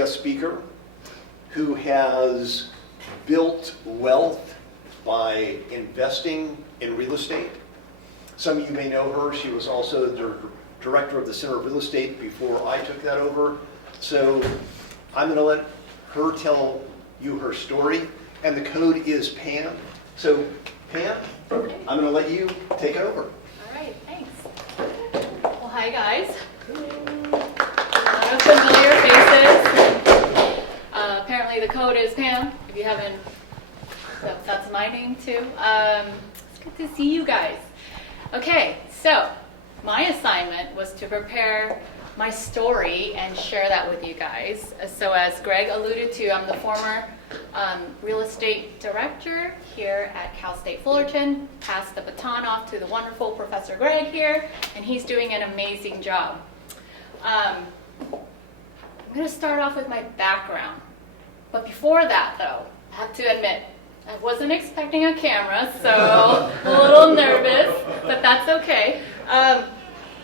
guest speaker who has built wealth by investing in real estate. Some of you may know her. She was also the director of the Center of Real Estate before I took that over. So I'm going to let her tell you her story. And the code is Pam. So Pam, Okay. I'm going to let you take over. All right, thanks. Well, hi guys. A lot of familiar faces. Apparently the code is Pam. If you haven't, that's my name too. It's good to see you guys. Okay, so my assignment was to prepare my story and share that with you guys. So as Greg alluded to, I'm the former real estate director here at Cal State Fullerton. Passed the baton off to the wonderful Professor Greg here, and he's doing an amazing job. I'm going to start off with my background. But before that, though, I have to admit, I wasn't expecting a camera, so a little nervous, but that's okay.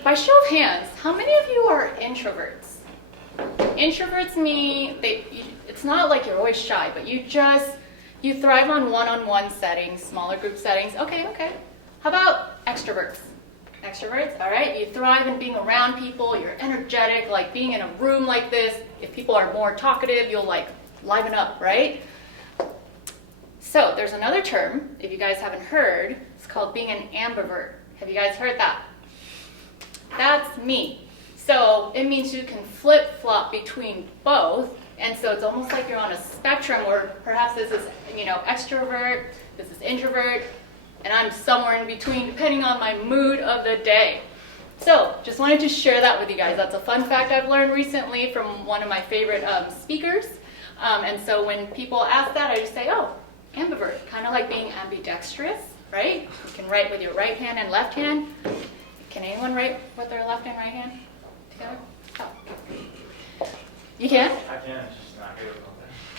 By show of hands, how many of you are introverts? Introverts mean it's not like you're always shy, but you thrive on one-on-one settings, smaller group settings. Okay. How about extroverts? Extroverts, all right. You thrive in being around people. You're energetic, like being in a room like this. If people are more talkative, you'll like liven up, right? So there's another term, if you guys haven't heard, it's called being an ambivert. Have you guys heard that? That's me. So it means you can flip-flop between both, and so it's almost like you're on a spectrum where perhaps this is, extrovert, this is introvert, and I'm somewhere in between depending on my mood of the day. So just wanted to share that with you guys. That's a fun fact I've learned recently from one of my favorite speakers. And so when people ask that, I just say, oh, ambivert, kind of like being ambidextrous, right? You can write with your right hand and left hand. Can anyone write with their left and right hand together? Oh. You can? I can, it's just not good about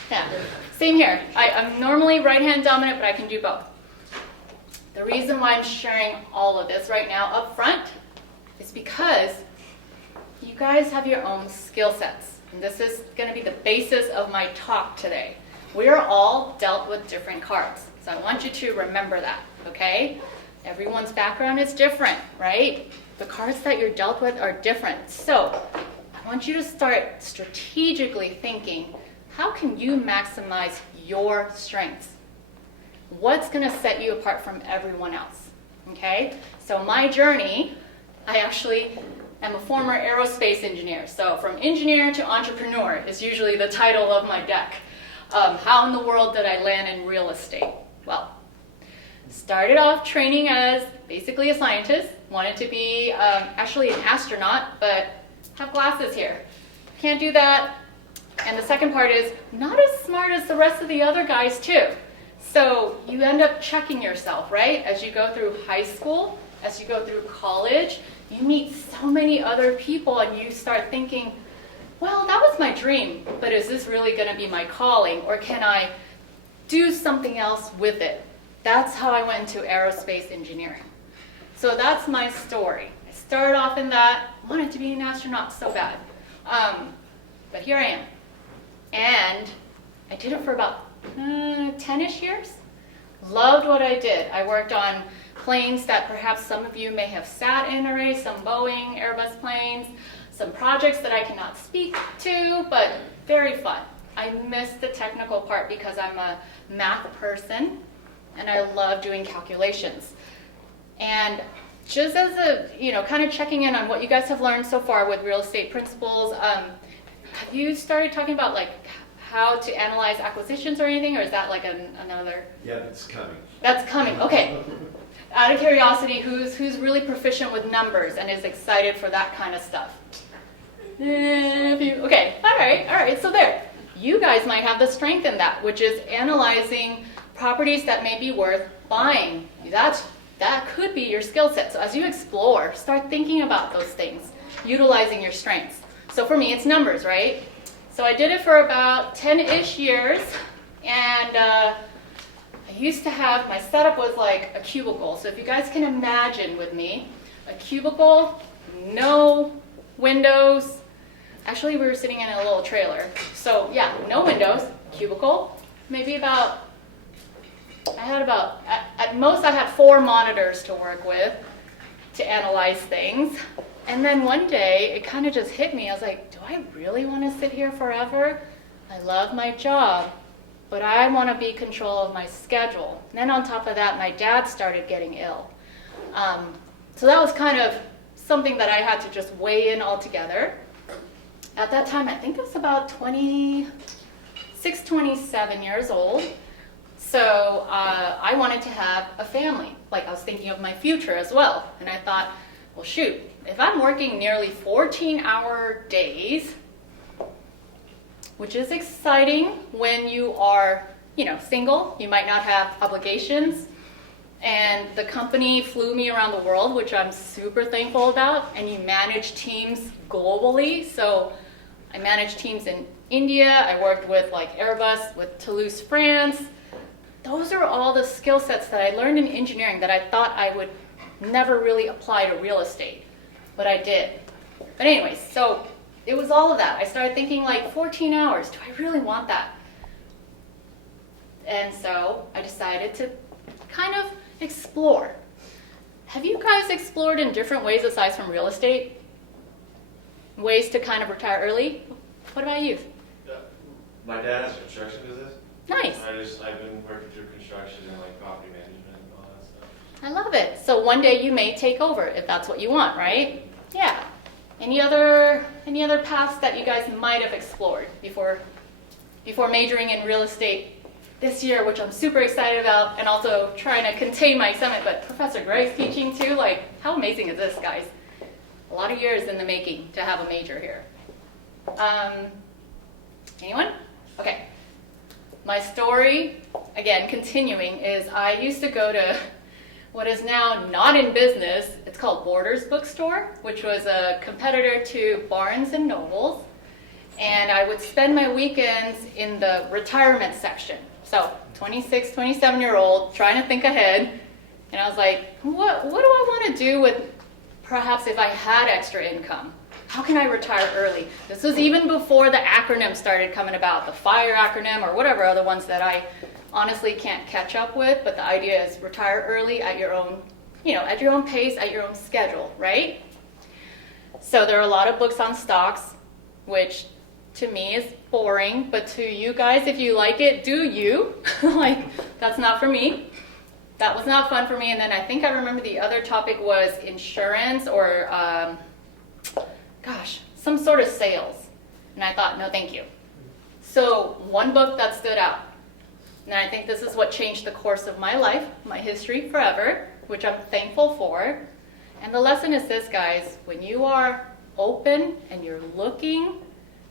that. Yeah, same here. I'm normally right hand dominant, but I can do both. The reason why I'm sharing all of this right now up front is because you guys have your own skill sets. And this is going to be the basis of my talk today. We are all dealt with different cards. So I want you to remember that, okay? Everyone's background is different, right? The cards that you're dealt with are different. So I want you to start strategically thinking, how can you maximize your strengths? What's going to set you apart from everyone else, okay? So my journey, I actually am a former aerospace engineer. So from engineer to entrepreneur is usually the title of my deck. How in the world did I land in real estate? Well, started off training as basically a scientist. Wanted to be actually an astronaut, but have glasses here. Can't do that. And the second part is not as smart as the rest of the other guys too. So you end up checking yourself, right? As you go through high school, as you go through college, you meet so many other people and you start thinking, well, that was my dream, but is this really going to be my calling, or can I do something else with it? That's how I went into aerospace engineering. So that's my story. I started off in that, wanted to be an astronaut so bad. But here I am. And I did it for about 10-ish years. Loved what I did. I worked on planes that perhaps some of you may have sat in already, some Boeing, Airbus planes, some projects that I cannot speak to, but very fun. I miss the technical part because I'm a math person and I love doing calculations. And just as a, kind of checking in on what you guys have learned so far with real estate principles, have you started talking about like how to analyze acquisitions or anything, or is that like another? Yeah, that's coming. That's coming, okay. Out of curiosity, who's really proficient with numbers and is excited for that kind of stuff? Okay, all right, so there. You guys might have the strength in that, which is analyzing properties that may be worth buying. That could be your skill set. So as you explore, start thinking about those things, utilizing your strengths. So for me, it's numbers, right? So I did it for about 10-ish years, and I used to have, my setup was like a cubicle. So if you guys can imagine with me, a cubicle, no windows, Actually, we were sitting in a little trailer. So yeah, no windows, cubicle, maybe about, at most I had 4 monitors to work with to analyze things. And then one day, it kind of just hit me. I was like, do I really want to sit here forever? I love my job, but I want to be in control of my schedule. And then on top of that, my dad started getting ill. So that was kind of something that I had to just weigh in altogether. At that time, I think I was about 26, 27 years old. So I wanted to have a family. Like, I was thinking of my future as well. And I thought, well, shoot, if I'm working nearly 14-hour days, which is exciting when you are, single, you might not have obligations. And the company flew me around the world, which I'm super thankful about. And you manage teams globally. So I managed teams in India. I worked with Airbus, with Toulouse, France. Those are all the skill sets that I learned in engineering that I thought I would never really apply to real estate. But I did. But anyways, so it was all of that. I started thinking 14 hours. Do I really want that? And so I decided to kind of explore. Have you guys explored in different ways aside from real estate? Ways to kind of retire early? What about you? My dad has a construction business. Nice. I've been working through construction and property management and all that stuff. I love it. So one day you may take over if that's what you want, right? Yeah. Any other paths that you guys might have explored before majoring in real estate this year, which I'm super excited about, and also trying to contain my excitement. But Professor Greg's teaching too. How amazing is this, guys? A lot of years in the making to have a major here. Anyone? Okay. My story, again, continuing, is I used to go to what is now not in business. It's called Borders Bookstore, which was a competitor to Barnes and Nobles. And I would spend my weekends in the retirement section. So 26, 27-year-old, trying to think ahead. And I was like, what do I want to do with perhaps if I had extra income? How can I retire early? This was even before the acronyms started coming about, the FIRE acronym or whatever other ones that I honestly can't catch up with. But the idea is retire early at your own, at your own pace, at your own schedule, right? So there are a lot of books on stocks, which to me is boring, but to you guys, if you like it, do you. That's not for me. That was not fun for me. And then I think I remember the other topic was insurance or some sort of sales. And I thought, no, thank you. So one book that stood out, and I think this is what changed the course of my life, my history forever, which I'm thankful for. And the lesson is this, guys: when you are open and you're looking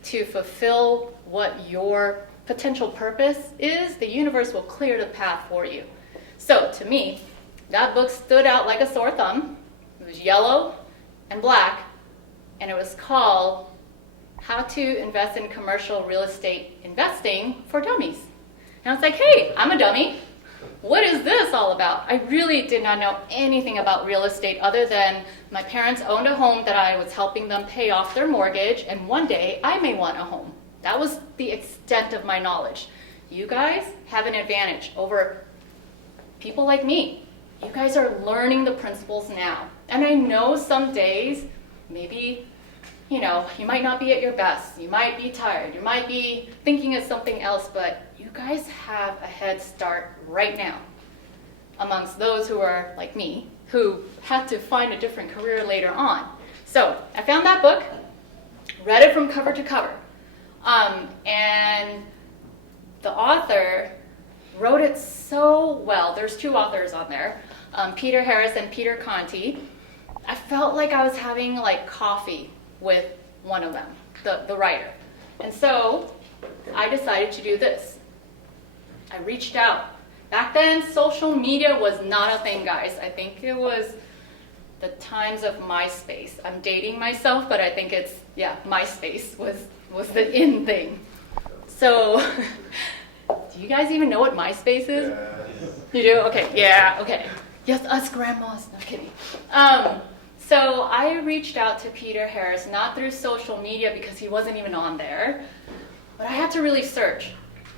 to fulfill what your potential purpose is, the universe will clear the path for you. So to me, that book stood out like a sore thumb. It was yellow and black. And it was called How to Invest in Commercial Real Estate Investing for Dummies. And I was like, hey, I'm a dummy. What is this all about? I really did not know anything about real estate other than my parents owned a home that I was helping them pay off their mortgage, and one day I may want a home. That was the extent of my knowledge. You guys have an advantage over people like me. You guys are learning the principles now. And I know some days, maybe, you might not be at your best. You might be tired. You might be thinking of something else, but you guys have a head start right now amongst those who are like me, who had to find a different career later on. So I found that book, read it from cover to cover. And the author wrote it so well. There's 2 authors on there, Peter Harris and Peter Conti. I felt like I was having coffee with one of them, the writer. And so I decided to do this. I reached out. Back then, social media was not a thing, guys. I think it was the times of MySpace. I'm dating myself, but I think it's, MySpace was the in thing. So, do you guys even know what MySpace is? You do? Okay, yeah, okay. Yes, us grandmas. No kidding. So I reached out to Peter Harris, not through social media because he wasn't even on there, but I had to really search.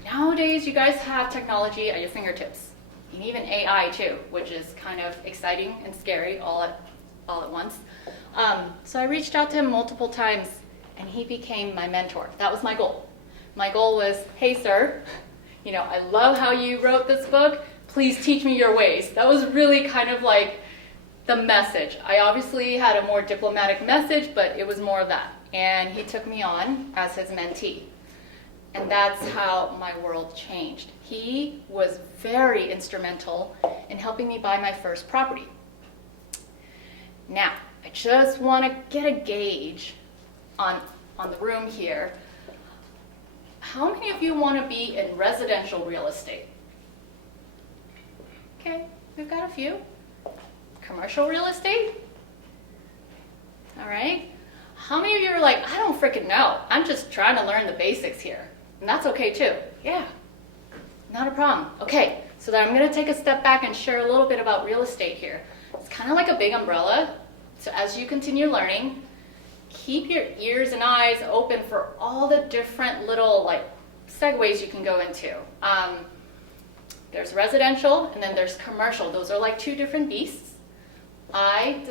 Nowadays, you guys have technology at your fingertips, and even AI too, which is kind of exciting and scary all at once. So I reached out to him multiple times, and he became my mentor. That was my goal. My goal was, hey sir, I love how you wrote this book. Please teach me your ways. That was really kind of like the message. I obviously had a more diplomatic message, but it was more of that. And he took me on as his mentee. And that's how my world changed. He was very instrumental in helping me buy my first property. Now, I just want to get a gauge on the room here. How many of you want to be in residential real estate? Okay, we've got a few. Commercial real estate? All right. How many of you are like, I don't freaking know. I'm just trying to learn the basics here. And that's okay too. Yeah, not a problem. Okay, so then I'm going to take a step back and share a little bit about real estate here. It's kind of like a big umbrella. So as you continue learning, keep your ears and eyes open for all the different little segues you can go into. There's residential and then there's commercial. Those are like two different beasts. I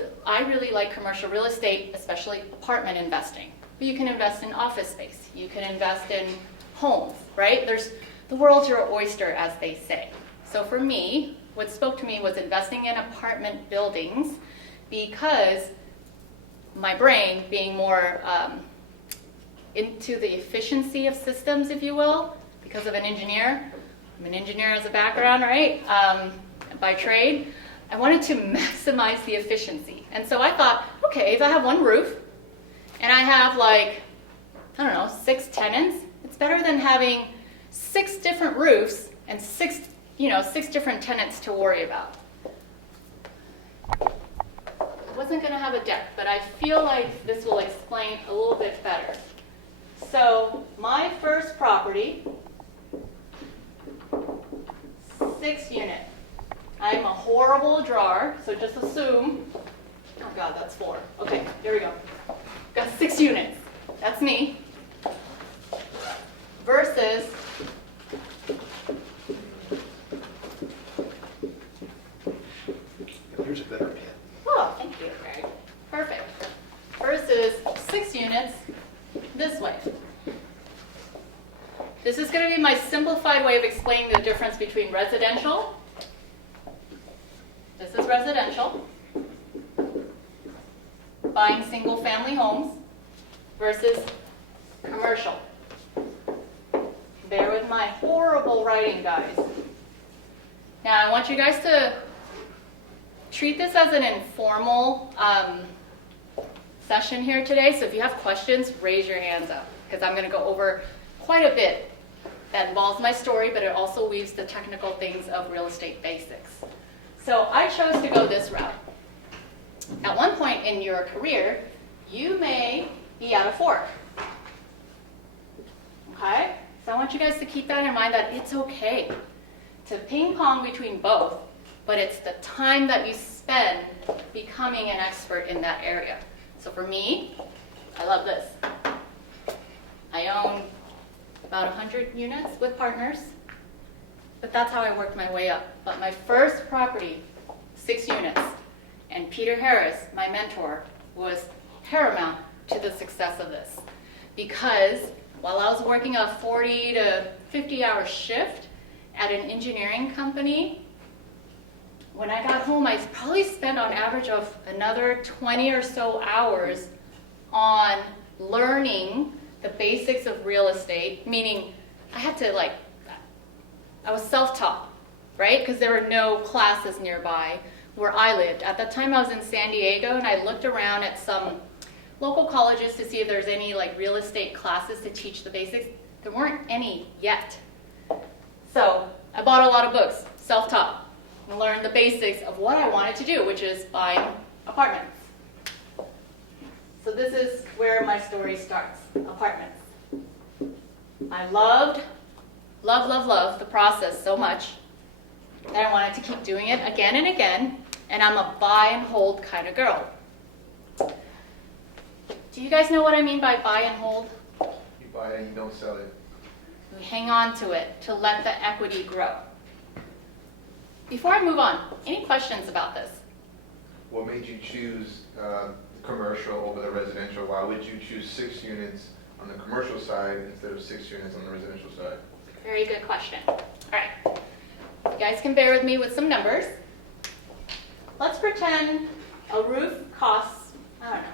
really like commercial real estate, especially apartment investing. But you can invest in office space. You can invest in homes, right? The world's your oyster, as they say. So for me, what spoke to me was investing in apartment buildings because my brain being more into the efficiency of systems, if you will, because of an engineer. I'm an engineer as a background, right? By trade. I wanted to maximize the efficiency. And so I thought, okay, if I have one roof and I have 6 tenants, it's better than having 6 different roofs and 6 different tenants to worry about. I wasn't going to have a deck, but I feel like this will explain a little bit better. So my first property, 6 unit. I'm a horrible drawer, so just assume, oh God, that's 4. Okay, here we go. Got 6 units. That's me. Versus Here's a better pen. oh, thank you, Greg. Perfect. Versus 6 units this way. This is going to be my simplified way of explaining the difference between residential. This is residential. Buying single family homes versus commercial. Bear with my horrible writing, guys. Now, I want you guys to treat this as an informal session here today. So if you have questions, raise your hands up, because I'm going to go over quite a bit that involves my story, but it also weaves the technical things of real estate basics. So I chose to go this route. At one point in your career, you may be at a fork. Okay? So I want you guys to keep that in mind, that it's okay to ping pong between both, but it's the time that you spend becoming an expert in that area. So for me, I love this. I own about 100 units with partners, but that's how I worked my way up. But my first property, 6 units, and Peter Harris, my mentor, was paramount to the success of this. Because while I was working a 40 to 50-hour shift at an engineering company, when I got home, I probably spent on average of another 20 or so hours on learning the basics of real estate, meaning I had to I was self-taught, right? Because there were no classes nearby where I lived. At that time, I was in San Diego, and I looked around at some local colleges to see if there's any real estate classes to teach the basics. There weren't any yet. So I bought a lot of books, self-taught, and learned the basics of what I wanted to do, which is buying apartments. So this is where my story starts, apartments. I loved the process so much that I wanted to keep doing it again and again, and I'm a buy and hold kind of girl. Do you guys know what I mean by buy and hold? You buy it and you don't sell it. We hang on to it to let the equity grow. Before I move on, any questions about this? What made you choose commercial over the residential? Why would you choose 6 units on the commercial side instead of 6 units on the residential side? Very good question. All right, you guys can bear with me with some numbers. Let's pretend a roof costs, I don't know,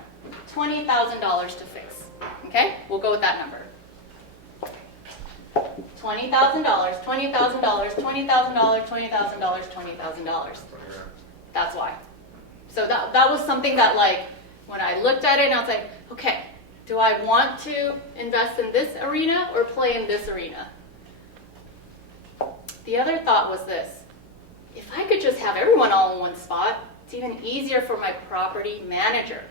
$20,000 to fix. Okay, we'll go with that number. $20,000, $20,000, $20,000, $20,000, $20,000. That's why. So that was something that, like, when I looked at it and I was like, okay, do I want to invest in this arena or play in this arena? The other thought was this: if I could just have everyone all in one spot, it's even easier for my property manager.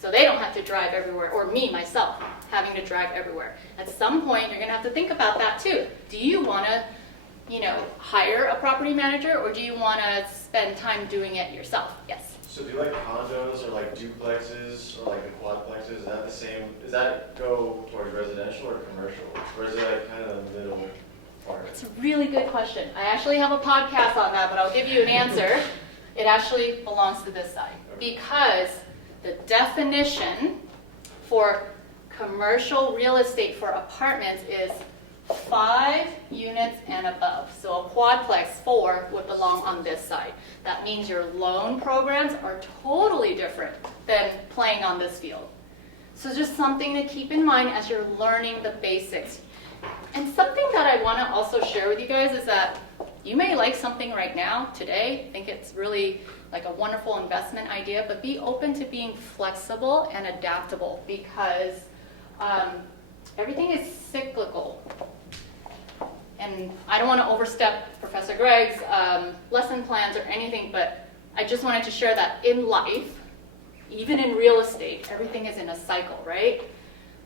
So they don't have to drive everywhere, or me, myself, having to drive everywhere. At some point, you're gonna have to think about that too. Do you wanna, hire a property manager, or do you wanna spend time doing it yourself? Yes? So do like condos or like duplexes or like the quadplexes, is that the same, does that go towards residential or commercial? Or is it like kind of the middle part? It's a really good question. I actually have a podcast on that, but I'll give you an answer. It actually belongs to this side, because the definition for commercial real estate for apartments is 5 units and above. So a quadplex 4 would belong on this side. That means your loan programs are totally different than playing on this field. So just something to keep in mind as you're learning the basics. And something that I want to also share with you guys is that you may like something right now, today, think it's really like a wonderful investment idea, but be open to being flexible and adaptable, because everything is cyclical. And I don't want to overstep Professor Gregg's lesson plans or anything, but I just wanted to share that in life, even in real estate, everything is in a cycle, right?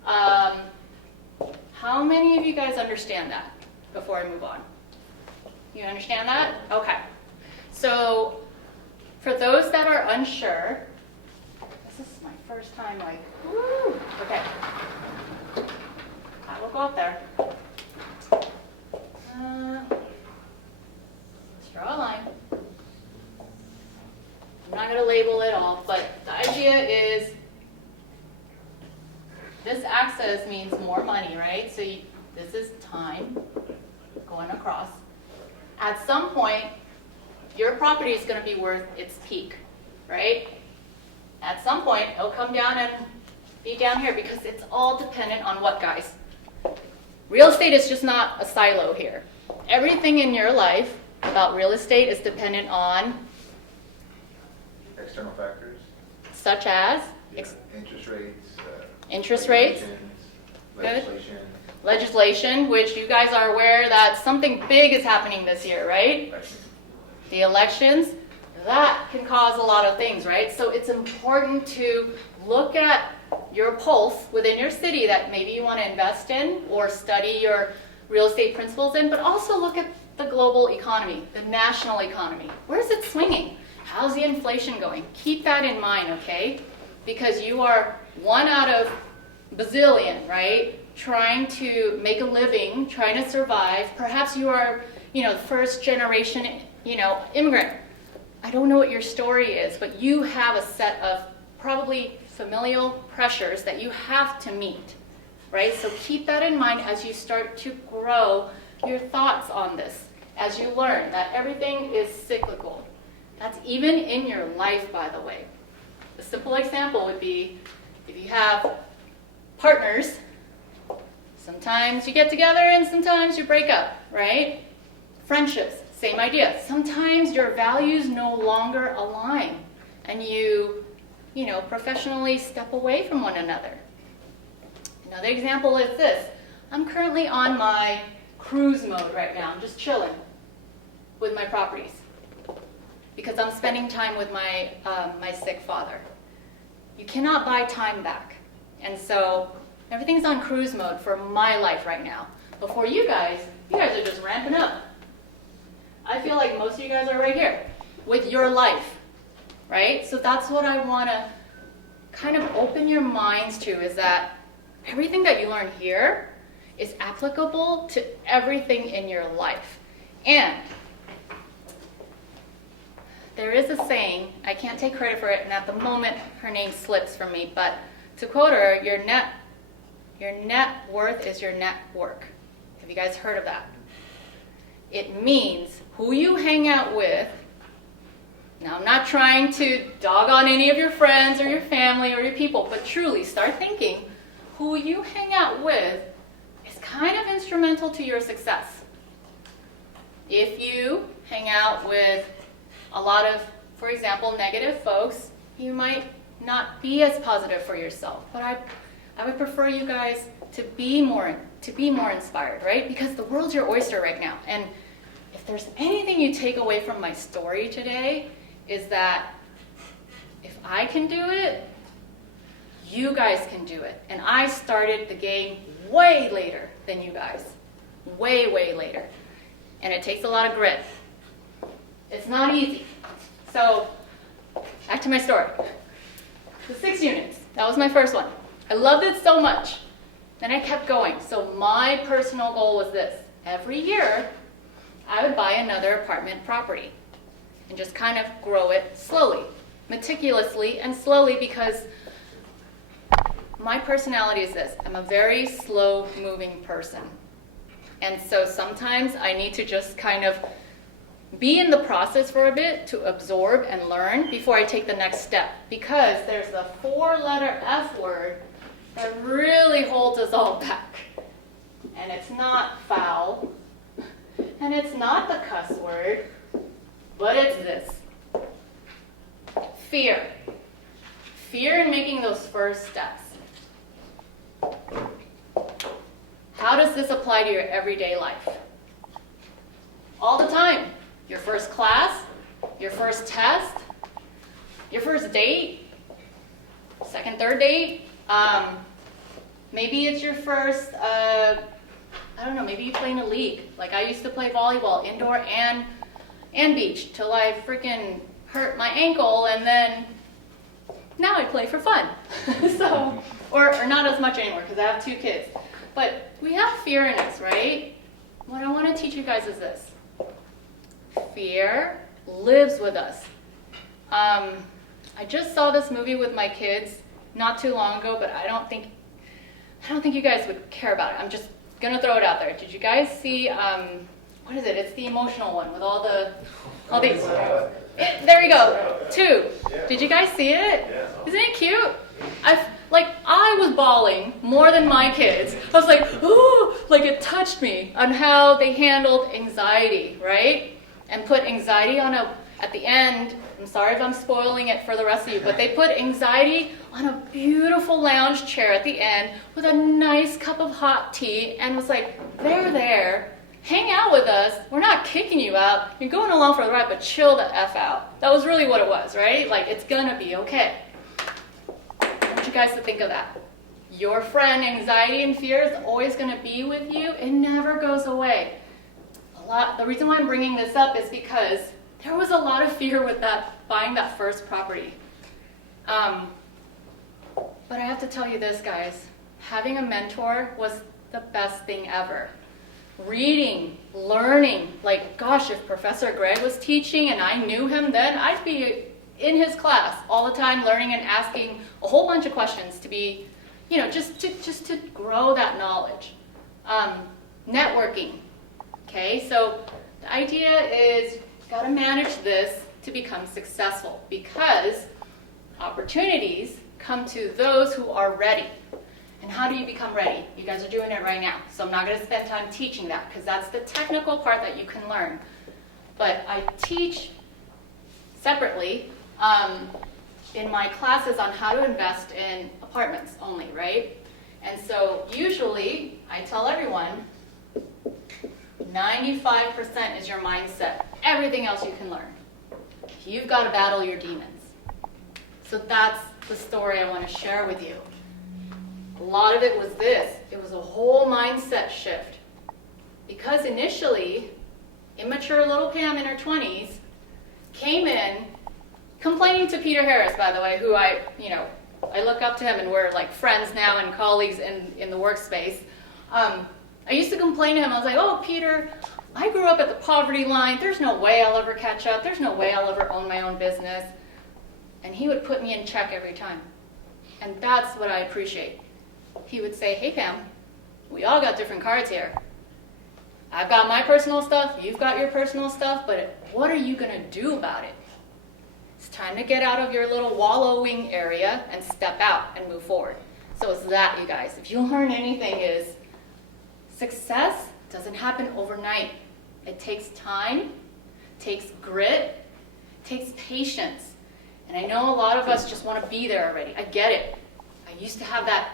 How many of you guys understand that before I move on? You understand that? Okay. So for those that are unsure, this is my first time, like, woo, okay. I will go up there. Let's draw a line. I'm not going to label it all, but the idea is this axis means more money, right? So this is time going across. At some point, your property is going to be worth its peak, right? At some point, it'll come down and be down here, because it's all dependent on what, guys? Real estate is just not a silo here. Everything in your life about real estate is dependent on External factors, such as interest rates, Good. legislation. legislation, which you guys are aware that something big is happening this year, right? The elections, that can cause a lot of things, right? So it's important to look at your pulse within your city that maybe you want to invest in or study your real estate principles in, but also look at the global economy, the national economy. Where's it swinging? How's the inflation going? Keep that in mind, okay? Because you are one out of bazillion, right? Trying to make a living, trying to survive. Perhaps you are, the first generation, immigrant. I don't know what your story is, but you have a set of probably familial pressures that you have to meet, right? So keep that in mind as you start to grow your thoughts on this, as you learn that everything is cyclical. That's even in your life, by the way. A simple example would be if you have partners, sometimes you get together and sometimes you break up, right? Friendships, same idea. Sometimes your values no longer align and you professionally step away from one another. Another example is this. I'm currently on my cruise mode right now. I'm just chilling with my properties because I'm spending time with my sick father. You cannot buy time back. And so everything's on cruise mode for my life right now. But for you guys are just ramping up. I feel like most of you guys are right here with your life, right? So that's what I want to kind of open your minds to is that everything that you learn here is applicable to everything in your life. And there is a saying, I can't take credit for it, and at the moment her name slips from me, but to quote her, your net worth is your net work. Have you guys heard of that? It means who you hang out with. Now, I'm not trying to dog on any of your friends or your family or your people, but truly start thinking who you hang out with is kind of instrumental to your success. If you hang out with a lot of, for example, negative folks, you might not be as positive for yourself. But I would prefer you guys to be more inspired, right? Because the world's your oyster right now. And if there's anything you take away from my story today, is that if I can do it, you guys can do it. And I started the game way later than you guys. Way, way later. And it takes a lot of grit. It's not easy. So, back to my story. The 6 units, that was my first one. I loved it so much. Then I kept going. So my personal goal was this. Every year, I would buy another apartment property and just kind of grow it slowly, meticulously and slowly, because my personality is this. I'm a very slow-moving person. And so sometimes I need to just kind of be in the process for a bit to absorb and learn before I take the next step. Because there's the 4-letter F word that really holds us all back. And it's not foul, and it's not the cuss word, but it's this. Fear. Fear in making those first steps. How does this apply to your everyday life? All the time. Your first class, your first test, your first date, second, third date. Maybe it's your first, I don't know, maybe you play in a league. Like I used to play volleyball, indoor and beach, till I freaking hurt my ankle, and then now I play for fun. So, or not as much anymore because I have 2 kids. But we have fear in us, right? What I want to teach you guys is this. Fear lives with us. I just saw this movie with my kids not too long ago, but I don't think you guys would care about it. I'm just gonna throw it out there. Did you guys see? What is it? It's the emotional one with all these. There you go. 2. Did you guys see it? Isn't it cute? I was bawling more than my kids. I was like, ooh, like it touched me on how they handled anxiety, right? And put anxiety at the end, I'm sorry if I'm spoiling it for the rest of you, but they put anxiety on a beautiful lounge chair at the end with a nice cup of hot tea and was like, there, hang out with us. We're not kicking you out. You're going along for the ride, but chill the F out. That was really what it was, right? Like, it's gonna be okay. I want you guys to think of that. Your friend, anxiety and fear is always gonna be with you. It never goes away. The reason why I'm bringing this up is because there was a lot of fear with buying that first property. But I have to tell you this, guys. Having a mentor was the best thing ever. Reading, learning, like, gosh, if Professor Greg was teaching and I knew him then, I'd be in his class all the time learning and asking a whole bunch of questions to be, just to grow that knowledge. Networking. Okay, so the idea is you've got to manage this to become successful, because opportunities come to those who are ready. And how do you become ready? You guys are doing it right now, so I'm not going to spend time teaching that because that's the technical part that you can learn. But I teach separately in my classes on how to invest in apartments only, right? And so usually I tell everyone 95% is your mindset. Everything else you can learn. You've got to battle your demons. So that's the story I want to share with you. A lot of it was this. It was a whole mindset shift. Because initially, immature little Pam in her 20s came in complaining to Peter Harris, by the way, who I, I look up to him, and we're like friends now and colleagues in the workspace. I used to complain to him. I was like, oh, Peter, I grew up at the poverty line. There's no way I'll ever catch up. There's no way I'll ever own my own business. And he would put me in check every time. And that's what I appreciate. He would say, hey, Pam, we all got different cards here. I've got my personal stuff, you've got your personal stuff, but what are you going to do about it? It's time to get out of your little wallowing area and step out and move forward. So it's that, you guys. If you learn anything is success doesn't happen overnight. It takes time, takes grit, takes patience. And I know a lot of us just want to be there already. I get it. I used to have that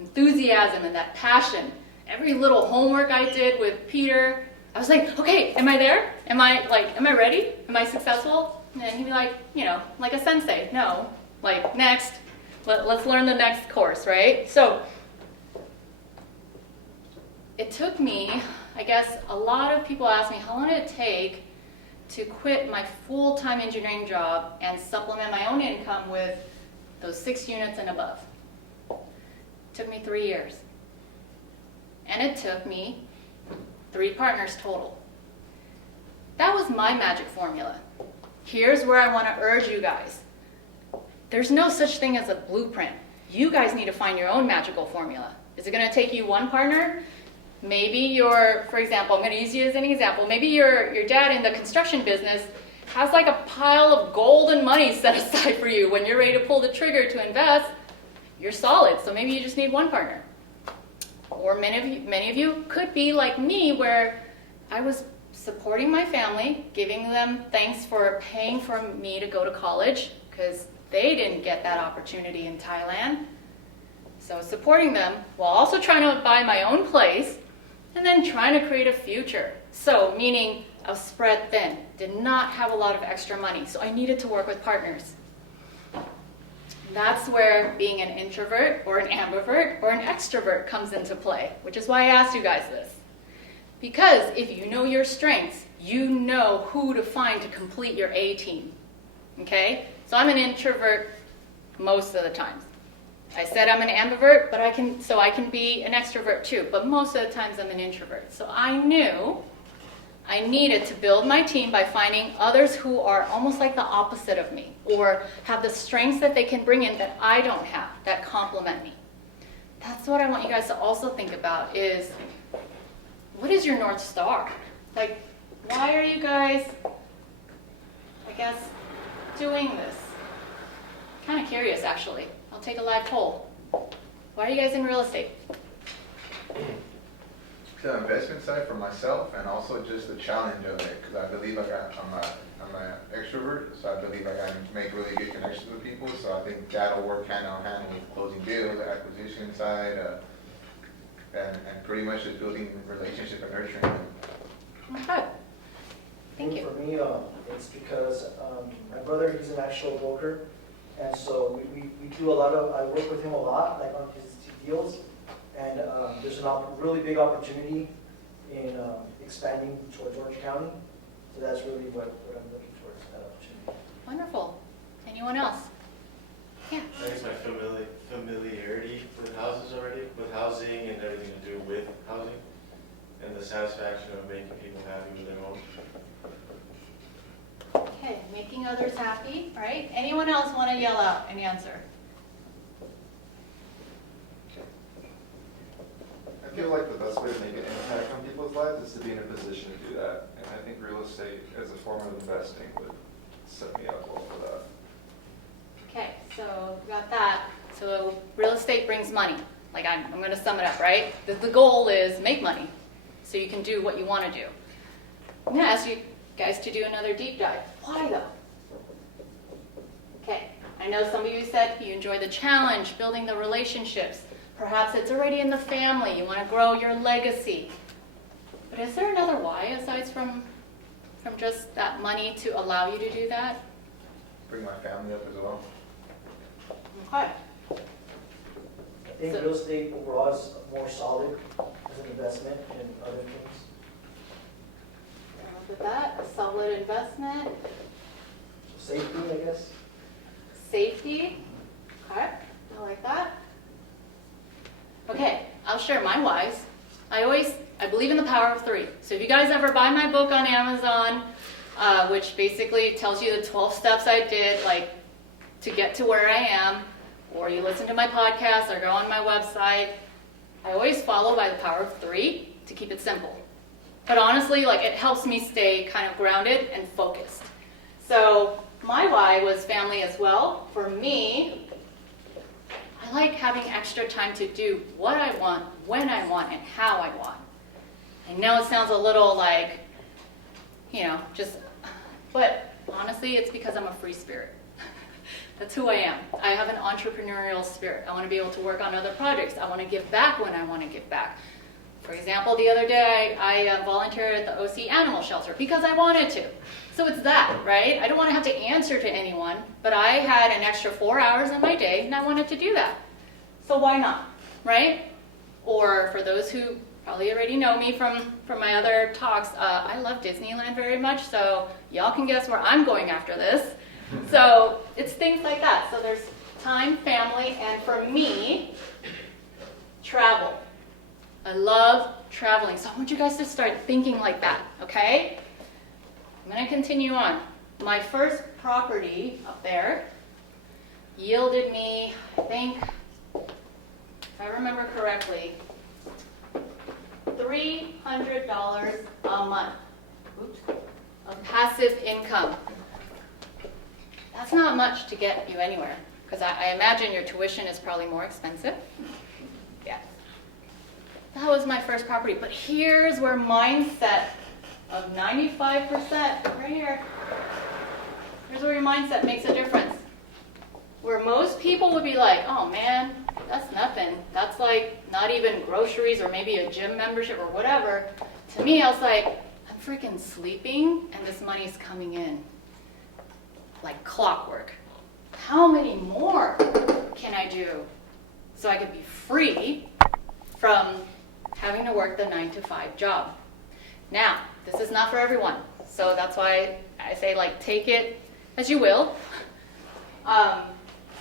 enthusiasm and that passion. Every little homework I did with Peter, I was like, okay, am I there? Am I ready? Am I successful? And he'd be like, like a sensei. No, like next, let's learn the next course, right? So it took me, I guess a lot of people ask me, how long did it take to quit my full-time engineering job and supplement my own income with those 6 units and above? It took me 3 years. And it took me 3 partners total. That was my magic formula. Here's where I want to urge you guys. There's no such thing as a blueprint. You guys need to find your own magical formula. Is it going to take you 1 partner? Maybe for example, I'm going to use you as an example. Maybe your dad in the construction business has like a pile of gold and money set aside for you. When you're ready to pull the trigger to invest, you're solid. So maybe you just need 1 partner. Or many of you could be like me, where I was supporting my family, giving them thanks for paying for me to go to college, because they didn't get that opportunity in Thailand. So supporting them while also trying to buy my own place, and then trying to create a future. So meaning I was spread thin, did not have a lot of extra money, so I needed to work with partners. That's where being an introvert or an ambivert or an extrovert comes into play, which is why I asked you guys this. Because if you know your strengths, you know who to find to complete your A team. Okay? So I'm an introvert most of the time. I said I'm an ambivert, but I can be an extrovert too, but most of the times I'm an introvert. So I knew I needed to build my team by finding others who are almost like the opposite of me, or have the strengths that they can bring in that I don't have, that complement me. That's what I want you guys to also think about is, what is your North Star? Like, why are you guys, I guess, doing this? Kind of curious, actually. I'll take a live poll. Why are you guys in real estate? The investment side for myself, and also just the challenge of it, because I believe I'm an extrovert, so I believe I can make really good connections with people. So I think that'll work hand in hand with closing deals, the acquisition side, and pretty much just building relationship and nurturing them. Okay. Thank you. For me, it's because my brother, he's an actual broker, and so we do a lot of, I work with him a lot, like on his deals, and there's a really big opportunity in expanding towards Orange County, so that's really what I'm looking towards, that opportunity. Wonderful. Anyone else? Yeah. I guess my familiarity with houses already, with housing and everything to do with housing, and the satisfaction of making people happy with their home. Okay, making others happy, right? Anyone else want to yell out an answer? I feel like the best way to make an impact on people's lives is to be in a position to do that. And I think real estate as a form of investing would set me up well for that. Okay, so we got that. So real estate brings money. Like I'm going to sum it up, right? The goal is make money so you can do what you want to do. I'm going to ask you guys to do another deep dive. Why though? Okay, I know some of you said you enjoy the challenge, building the relationships. Perhaps it's already in the family. You want to grow your legacy. But is there another why aside from just that money to allow you to do that? Bring my family up as well. Okay. I think real estate overall is more solid as an investment than other things. With that, a solid investment. Safety, I guess. Safety. Okay. like that. Okay, I'll share my whys. I believe in the power of 3. So if you guys ever buy my book on Amazon, which basically tells you the 12 steps I did, like, to get to where I am, or you listen to my podcast or go on my website, I always follow by the power of 3 to keep it simple. But honestly, like, it helps me stay kind of grounded and focused. So my why was family as well. For me, I like having extra time to do what I want, when I want, and how I want. I know it sounds a little like, but honestly, it's because I'm a free spirit. That's who I am. I have an entrepreneurial spirit. I want to be able to work on other projects. I want to give back when I want to give back. For example, the other day, I volunteered at the OC Animal Shelter because I wanted to. So it's that, right? I don't want to have to answer to anyone, but I had an extra 4 hours in my day, and I wanted to do that. So why not, right? Or for those who probably already know me from my other talks, I love Disneyland very much, so y'all can guess where I'm going after this. So it's things like that. So there's time, family, and for me, travel. I love traveling. So I want you guys to start thinking like that, okay? I'm going to continue on. My first property up there yielded me, I think, if I remember correctly, $300 a month of passive income. That's not much to get you anywhere, because I imagine your tuition is probably more expensive. Yeah. That was my first property. But here's where mindset of 95%, right here, here's where your mindset makes a difference. Where most people would be like, oh man, that's nothing. That's like not even groceries or maybe a gym membership or whatever. To me, I was like, I'm freaking sleeping and this money's coming in like clockwork. How many more can I do so I could be free from having to work the 9-to-5 job? Now, this is not for everyone. So that's why I say, like, take it as you will.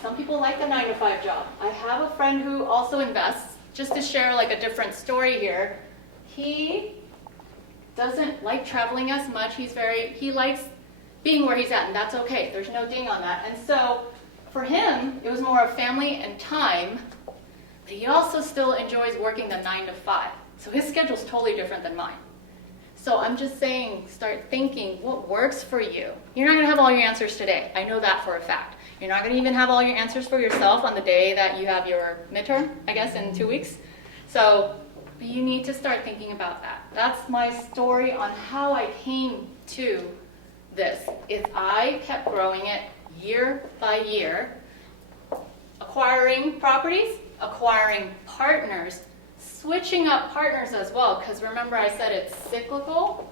Some people like the 9-to-5 job. I have a friend who also invests, just to share like a different story here. He doesn't like traveling as much. He likes being where he's at, and that's okay. There's no ding on that. And so for him, it was more of family and time, but he also still enjoys working the 9-to-5. So his schedule's totally different than mine. So I'm just saying, start thinking what works for you. You're not going to have all your answers today. I know that for a fact. You're not going to even have all your answers for yourself on the day that you have your midterm, I guess, in 2 weeks. So you need to start thinking about that. That's my story on how I came to this. Is I kept growing it year by year, acquiring properties, acquiring partners, switching up partners as well, because remember I said it's cyclical.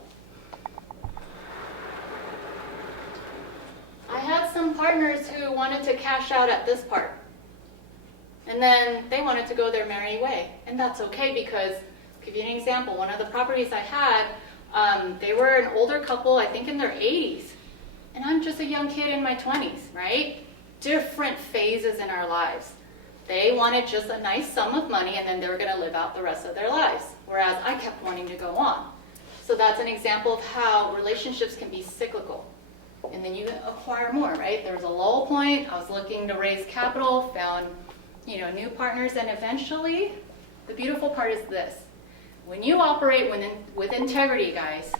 I had some partners who wanted to cash out at this part. And then they wanted to go their merry way. And that's okay, because, I'll give you an example. One of the properties I had, they were an older couple, I think in their 80s. And I'm just a young kid in my 20s, right? Different phases in our lives. They wanted just a nice sum of money, and then they were going to live out the rest of their lives. Whereas I kept wanting to go on. So that's an example of how relationships can be cyclical. And then you acquire more, right? There was a lull point. I was looking to raise capital, found, new partners, and eventually, the beautiful part is this. When you operate with integrity, guys,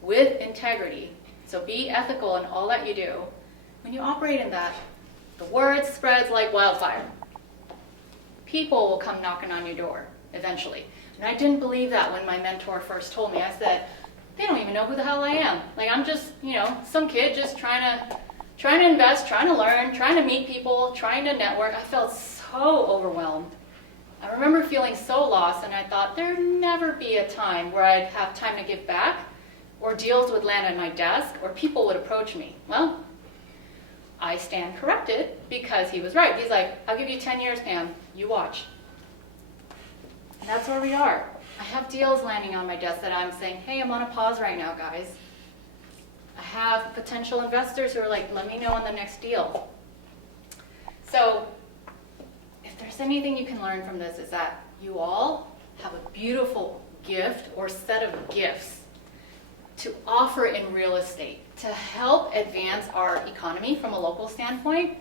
with integrity, so be ethical in all that you do, when you operate in that, the word spreads like wildfire. People will come knocking on your door eventually. And I didn't believe that when my mentor first told me. I said, they don't even know who the hell I am. Like, I'm just, some kid just trying to invest, trying to learn, trying to meet people, trying to network. I felt so overwhelmed. I remember feeling so lost, and I thought there'd never be a time where I'd have time to give back, or deals would land on my desk, or people would approach me. Well, I stand corrected, because he was right. He's like, I'll give you 10 years, Pam. You watch. And that's where we are. I have deals landing on my desk that I'm saying, hey, I'm on a pause right now, guys. I have potential investors who are like, let me know on the next deal. So if there's anything you can learn from this, is that you all have a beautiful gift or set of gifts to offer in real estate to help advance our economy from a local standpoint.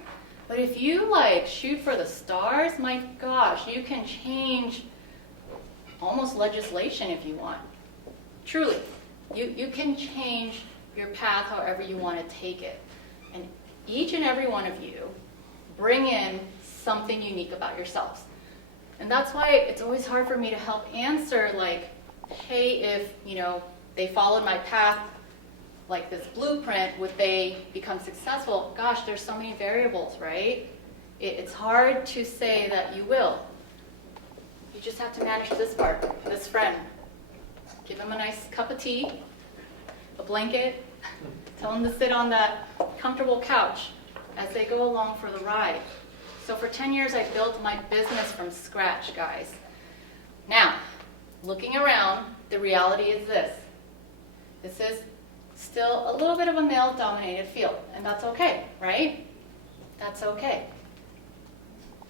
But if you like shoot for the stars, my gosh, you can change almost legislation if you want. Truly, you can change your path however you want to take it. And each and every one of you bring in something unique about yourselves. And that's why it's always hard for me to help answer, like, hey, if, they followed my path like this blueprint, would they become successful? Gosh, there's so many variables, right? It's hard to say that you will. You just have to manage this part, this friend. Give him a nice cup of tea, a blanket, tell him to sit on that comfortable couch as they go along for the ride. So for 10 years, I built my business from scratch, guys. Now, looking around, the reality is this. This is still a little bit of a male-dominated field, and that's okay, right? That's okay.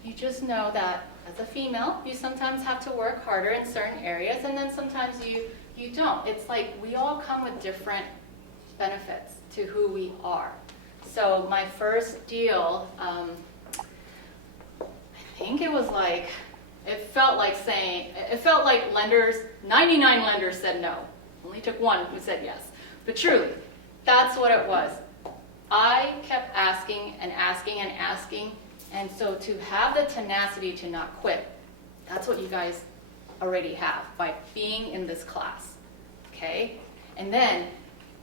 You just know that as a female, you sometimes have to work harder in certain areas, and then sometimes you don't. It's like we all come with different benefits to who we are. So my first deal, I think it was like, it felt like lenders, 99 lenders said no. Only took one who said yes. But truly, that's what it was. I kept asking and asking and asking. And so to have the tenacity to not quit, that's what you guys already have by being in this class, okay? And then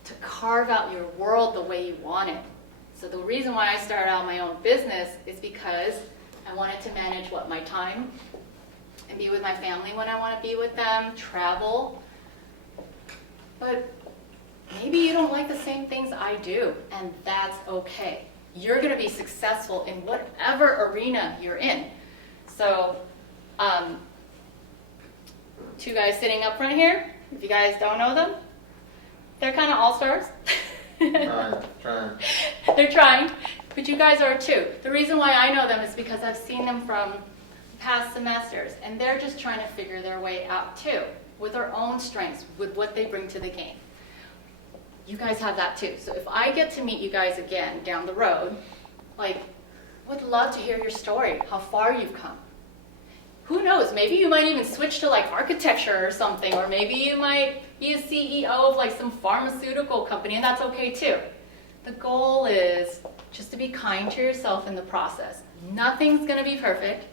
to carve out your world the way you want it. So the reason why I started out my own business is because I wanted to manage my time and be with my family when I want to be with them, travel. But maybe you don't like the same things I do, and that's okay. You're going to be successful in whatever arena you're in. So, two guys sitting up front here, if you guys don't know them, they're kind of all-stars. Trying. They're trying, but you guys are too. The reason why I know them is because I've seen them from past semesters, and they're just trying to figure their way out too, with their own strengths, with what they bring to the game. You guys have that too. So if I get to meet you guys again down the road, would love to hear your story, how far you've come. Who knows, maybe you might even switch to architecture or something, or maybe you might be a CEO of some pharmaceutical company, and that's okay too. The goal is just to be kind to yourself in the process. Nothing's gonna be perfect.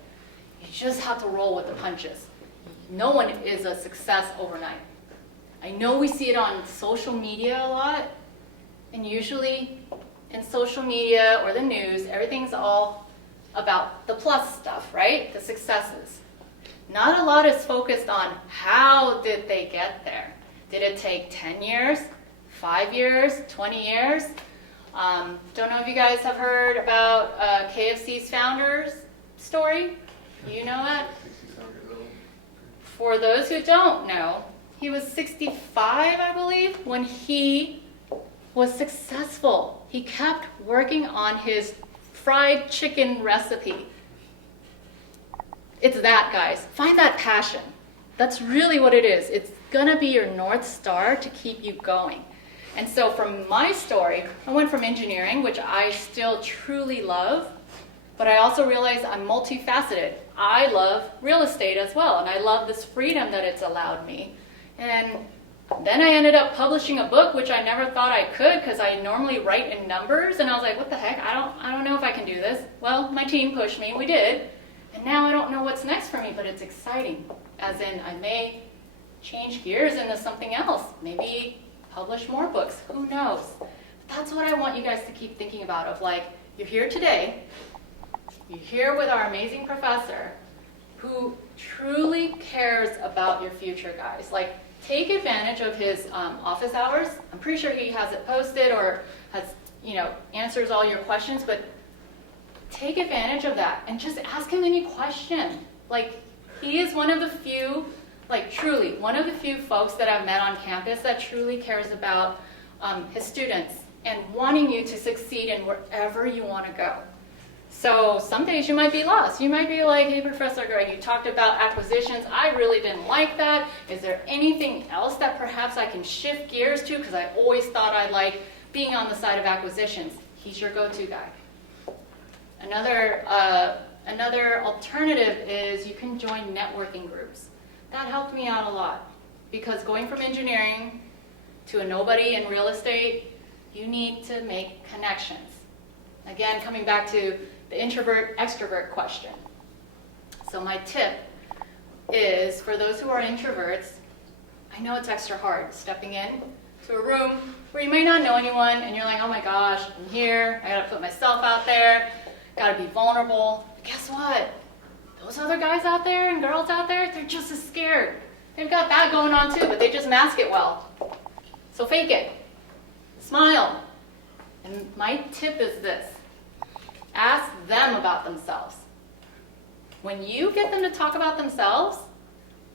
You just have to roll with the punches. No one is a success overnight. I know we see it on social media a lot, and usually in social media or the news, everything's all about the plus stuff, right? The successes. Not a lot is focused on how did they get there. Did it take 10 years, 5 years, 20 years? Don't know if you guys have heard about KFC's founder's story. You know that? 67 years old. For those who don't know, he was 65, I believe, when he was successful. He kept working on his fried chicken recipe. It's that, guys. Find that passion. That's really what it is. It's gonna be your North Star to keep you going. And so from my story, I went from engineering, which I still truly love, but I also realized I'm multifaceted. I love real estate as well, and I love this freedom that it's allowed me. And then I ended up publishing a book, which I never thought I could, because I normally write in numbers, and I was like, what the heck, I don't know if I can do this. Well, my team pushed me, we did, and now I don't know what's next for me, but it's exciting, as in I may change gears into something else, maybe publish more books, who knows. But that's what I want you guys to keep thinking about, of you're here today, you're here with our amazing professor, who truly cares about your future, guys. Take advantage of his office hours. I'm pretty sure he has it posted or has, answers all your questions, but take advantage of that and just ask him any question. He is one of the few, truly, one of the few folks that I've met on campus that truly cares about his students and wanting you to succeed in wherever you want to go. So some days you might be lost. You might be like, hey, Professor Greg, you talked about acquisitions. I really didn't like that. Is there anything else that perhaps I can shift gears to? Because I always thought I liked being on the side of acquisitions. He's your go-to guy. Another alternative is you can join networking groups. That helped me out a lot because going from engineering to a nobody in real estate, you need to make connections. Again, coming back to the introvert-extrovert question. So my tip is for those who are introverts, I know it's extra hard stepping in to a room where you may not know anyone and you're like, oh my gosh, I'm here, I gotta put myself out there, gotta be vulnerable. But guess what? Those other guys out there and girls out there, they're just as scared. They've got that going on too, but they just mask it well. So fake it. Smile. And my tip is this. Ask them about themselves. When you get them to talk about themselves,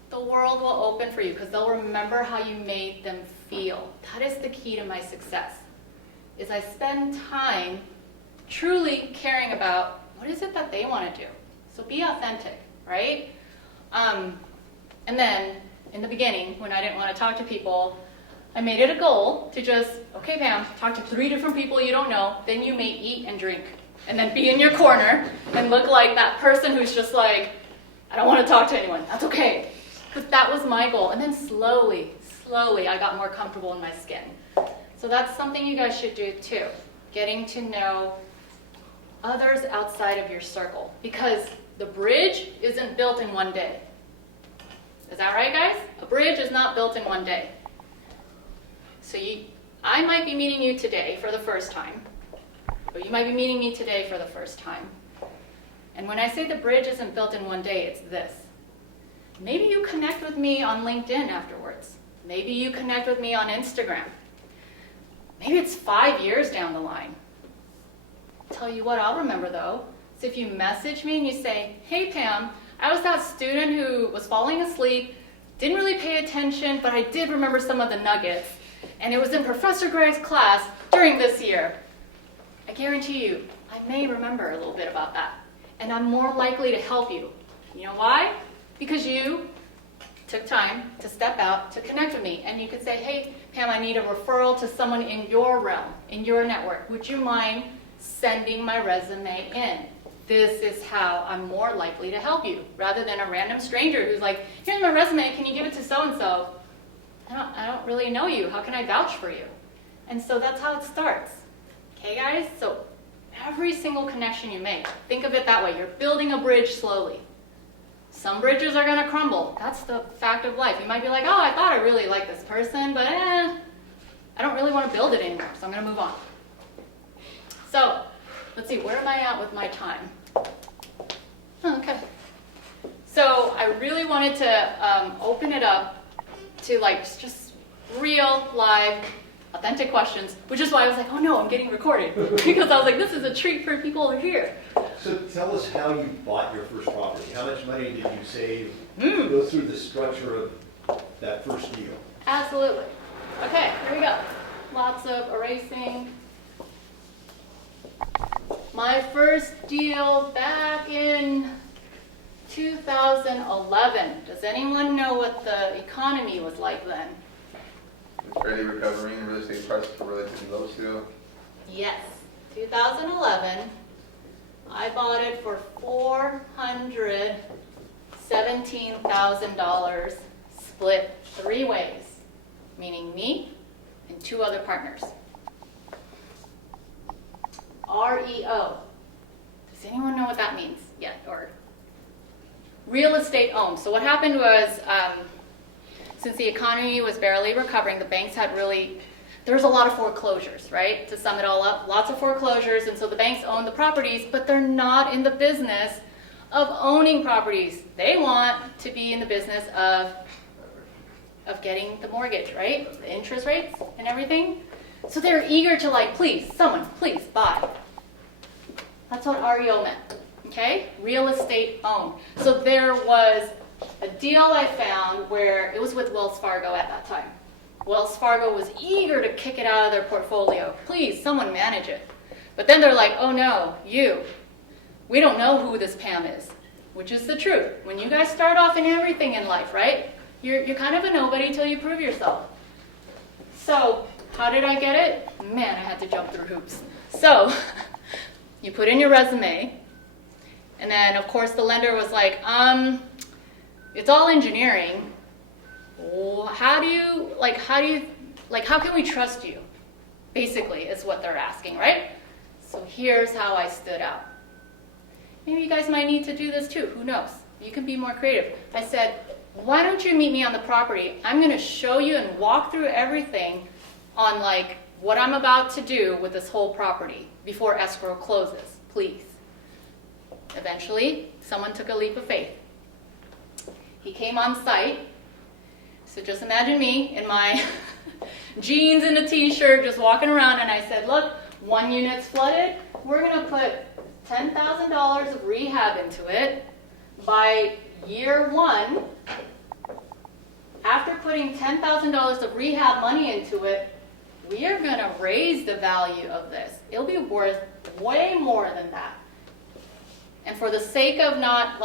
the world will open for you because they'll remember how you made them feel. That is the key to my success, is I spend time truly caring about what is it that they want to do. So be authentic, right? And then in the beginning, when I didn't want to talk to people, I made it a goal to just, okay, Pam, talk to 3 different people you don't know, then you may eat and drink. And then be in your corner and look like that person who's just like, I don't want to talk to anyone. That's okay. But that was my goal. And then slowly, I got more comfortable in my skin. So that's something you guys should do too. Getting to know others outside of your circle. Because the bridge isn't built in one day. Is that right, guys? A bridge is not built in one day. So I might be meeting you today for the first time. But you might be meeting me today for the first time. And when I say the bridge isn't built in one day, it's this. Maybe you connect with me on LinkedIn afterwards. Maybe you connect with me on Instagram. Maybe it's 5 years down the line. Tell you what I'll remember though, is if you message me and you say, hey Pam, I was that student who was falling asleep, didn't really pay attention, but I did remember some of the nuggets. And it was in Professor Greg's class during this year. I guarantee you, I may remember a little bit about that. And I'm more likely to help you. You know why? Because you took time to step out to connect with me. And you could say, hey, Pam, I need a referral to someone in your realm, in your network. Would you mind sending my resume in? This is how I'm more likely to help you, rather than a random stranger who's like, here's my resume, can you give it to so-and-so? I don't really know you. How can I vouch for you? And so that's how it starts. Okay, guys? So every single connection you make, think of it that way. You're building a bridge slowly. Some bridges are going to crumble. That's the fact of life. You might be like, oh, I thought I really liked this person, but I don't really want to build it anymore, so I'm going to move on. So let's see, where am I at with my time? Oh, okay. So I really wanted to open it up to like just real, live, authentic questions, which is why I was like, oh no, I'm getting recorded. Because I was like, this is a treat for people who are here. So tell us how you bought your first property. How much money did you save? Go through the structure of that first deal. Absolutely. Okay, here we go. Lots of erasing. My first deal back in 2011. Does anyone know what the economy was like then? It's barely recovering. Real estate prices are relatively low still. Yes, 2011. I bought it for $417,000, split 3 ways, meaning me and 2 other partners. REO. Does anyone know what that means yet? Or real estate owned. So what happened was, since the economy was barely recovering, the banks had there was a lot of foreclosures, right? To sum it all up, lots of foreclosures, and so the banks own the properties, but they're not in the business of owning properties. They want to be in the business of getting the mortgage, right? The interest rates and everything. So they're eager to like, please, someone, please buy. That's what REO meant, okay? Real estate owned. So there was a deal I found where it was with Wells Fargo at that time. Wells Fargo was eager to kick it out of their portfolio. Please, someone manage it. But then they're like, oh no, you we don't know who this Pam is, which is the truth. When you guys start off in everything in life, right? You're kind of a nobody till you prove yourself. So, how did I get it? Man, I had to jump through hoops. So, you put in your resume, and then of course the lender was like, it's all engineering. How can we trust you? Basically, is what they're asking, right? So here's how I stood out. Maybe you guys might need to do this too, who knows? You can be more creative. I said, why don't you meet me on the property? I'm going to show you and walk through everything on like what I'm about to do with this whole property before escrow closes, please. Eventually, someone took a leap of faith. He came on site. So just imagine me in my jeans and a t-shirt just walking around, and I said, look, 1 unit's flooded. We're going to put $10,000 of rehab into it. By year 1, after putting $10,000 of rehab money into it, we are going to raise the value of this. It'll be worth way more than that. And for the sake of not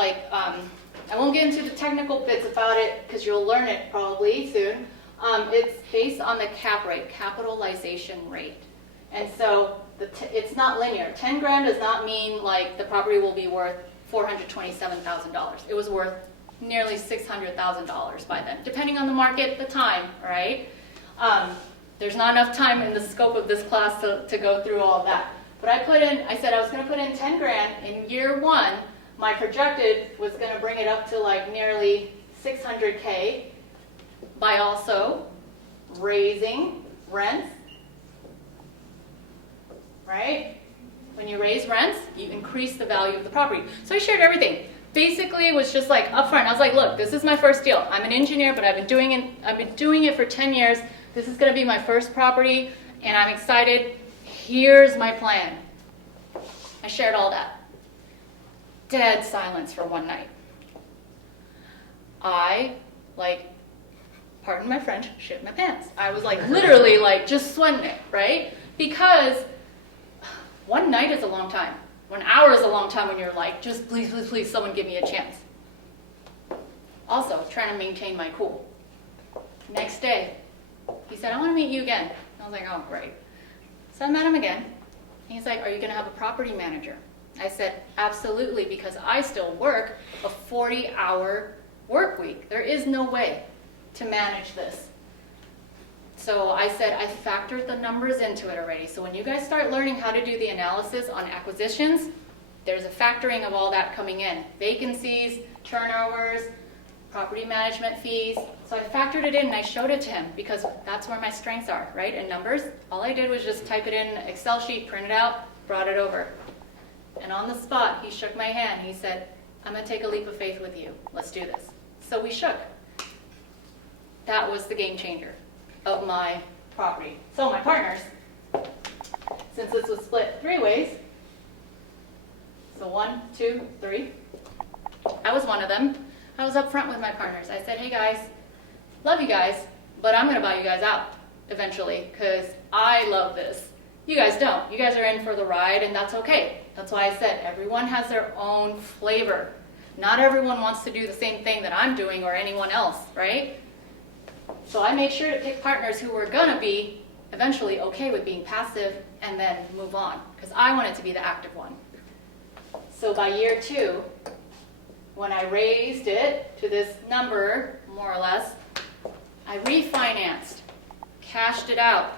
I won't get into the technical bits about it because you'll learn it probably soon. It's based on the cap rate, capitalization rate. And so it's not linear. 10 grand does not mean like the property will be worth $427,000. It was worth nearly $600,000 by then, depending on the market at the time, right? There's not enough time in the scope of this class to go through all of that. But I said I was going to put in 10 grand in year 1. My projected was going to bring it up to like nearly 600K by also raising rents, right? When you raise rents, you increase the value of the property. So I shared everything. Basically, it was just like upfront. I was like, look, this is my first deal. I'm an engineer, but I've been doing it for 10 years. This is going to be my first property, and I'm excited. Here's my plan. I shared all that. Dead silence for one night. I, pardon my French, shit my pants. I was literally just sweating it, right? Because one night is a long time. 1 hour is a long time when you're like, just please, please, please, someone give me a chance. Also, trying to maintain my cool. Next day, he said, I want to meet you again. I was like, oh, great. So I met him again. He's like, are you going to have a property manager? I said, absolutely, because I still work a 40-hour work week. There is no way to manage this. So I said, I factored the numbers into it already. So when you guys start learning how to do the analysis on acquisitions, there's a factoring of all that coming in. Vacancies, turnovers, property management fees. So I factored it in and I showed it to him because that's where my strengths are, right? In numbers, all I did was just type it in an Excel sheet, print it out, brought it over. And on the spot, he shook my hand. He said, I'm going to take a leap of faith with you. Let's do this. So we shook. That was the game changer of my property. So my partners, since this was split 3 ways, so 1, 2, 3, I was one of them. I was up front with my partners. I said, hey guys, love you guys, but I'm going to buy you guys out eventually because I love this. You guys don't. You guys are in for the ride, and that's okay. That's why I said everyone has their own flavor. Not everyone wants to do the same thing that I'm doing or anyone else, right? So I made sure to pick partners who were going to be eventually okay with being passive and then move on, because I wanted to be the active one. So by year 2, when I raised it to this number, more or less, I refinanced, cashed it out,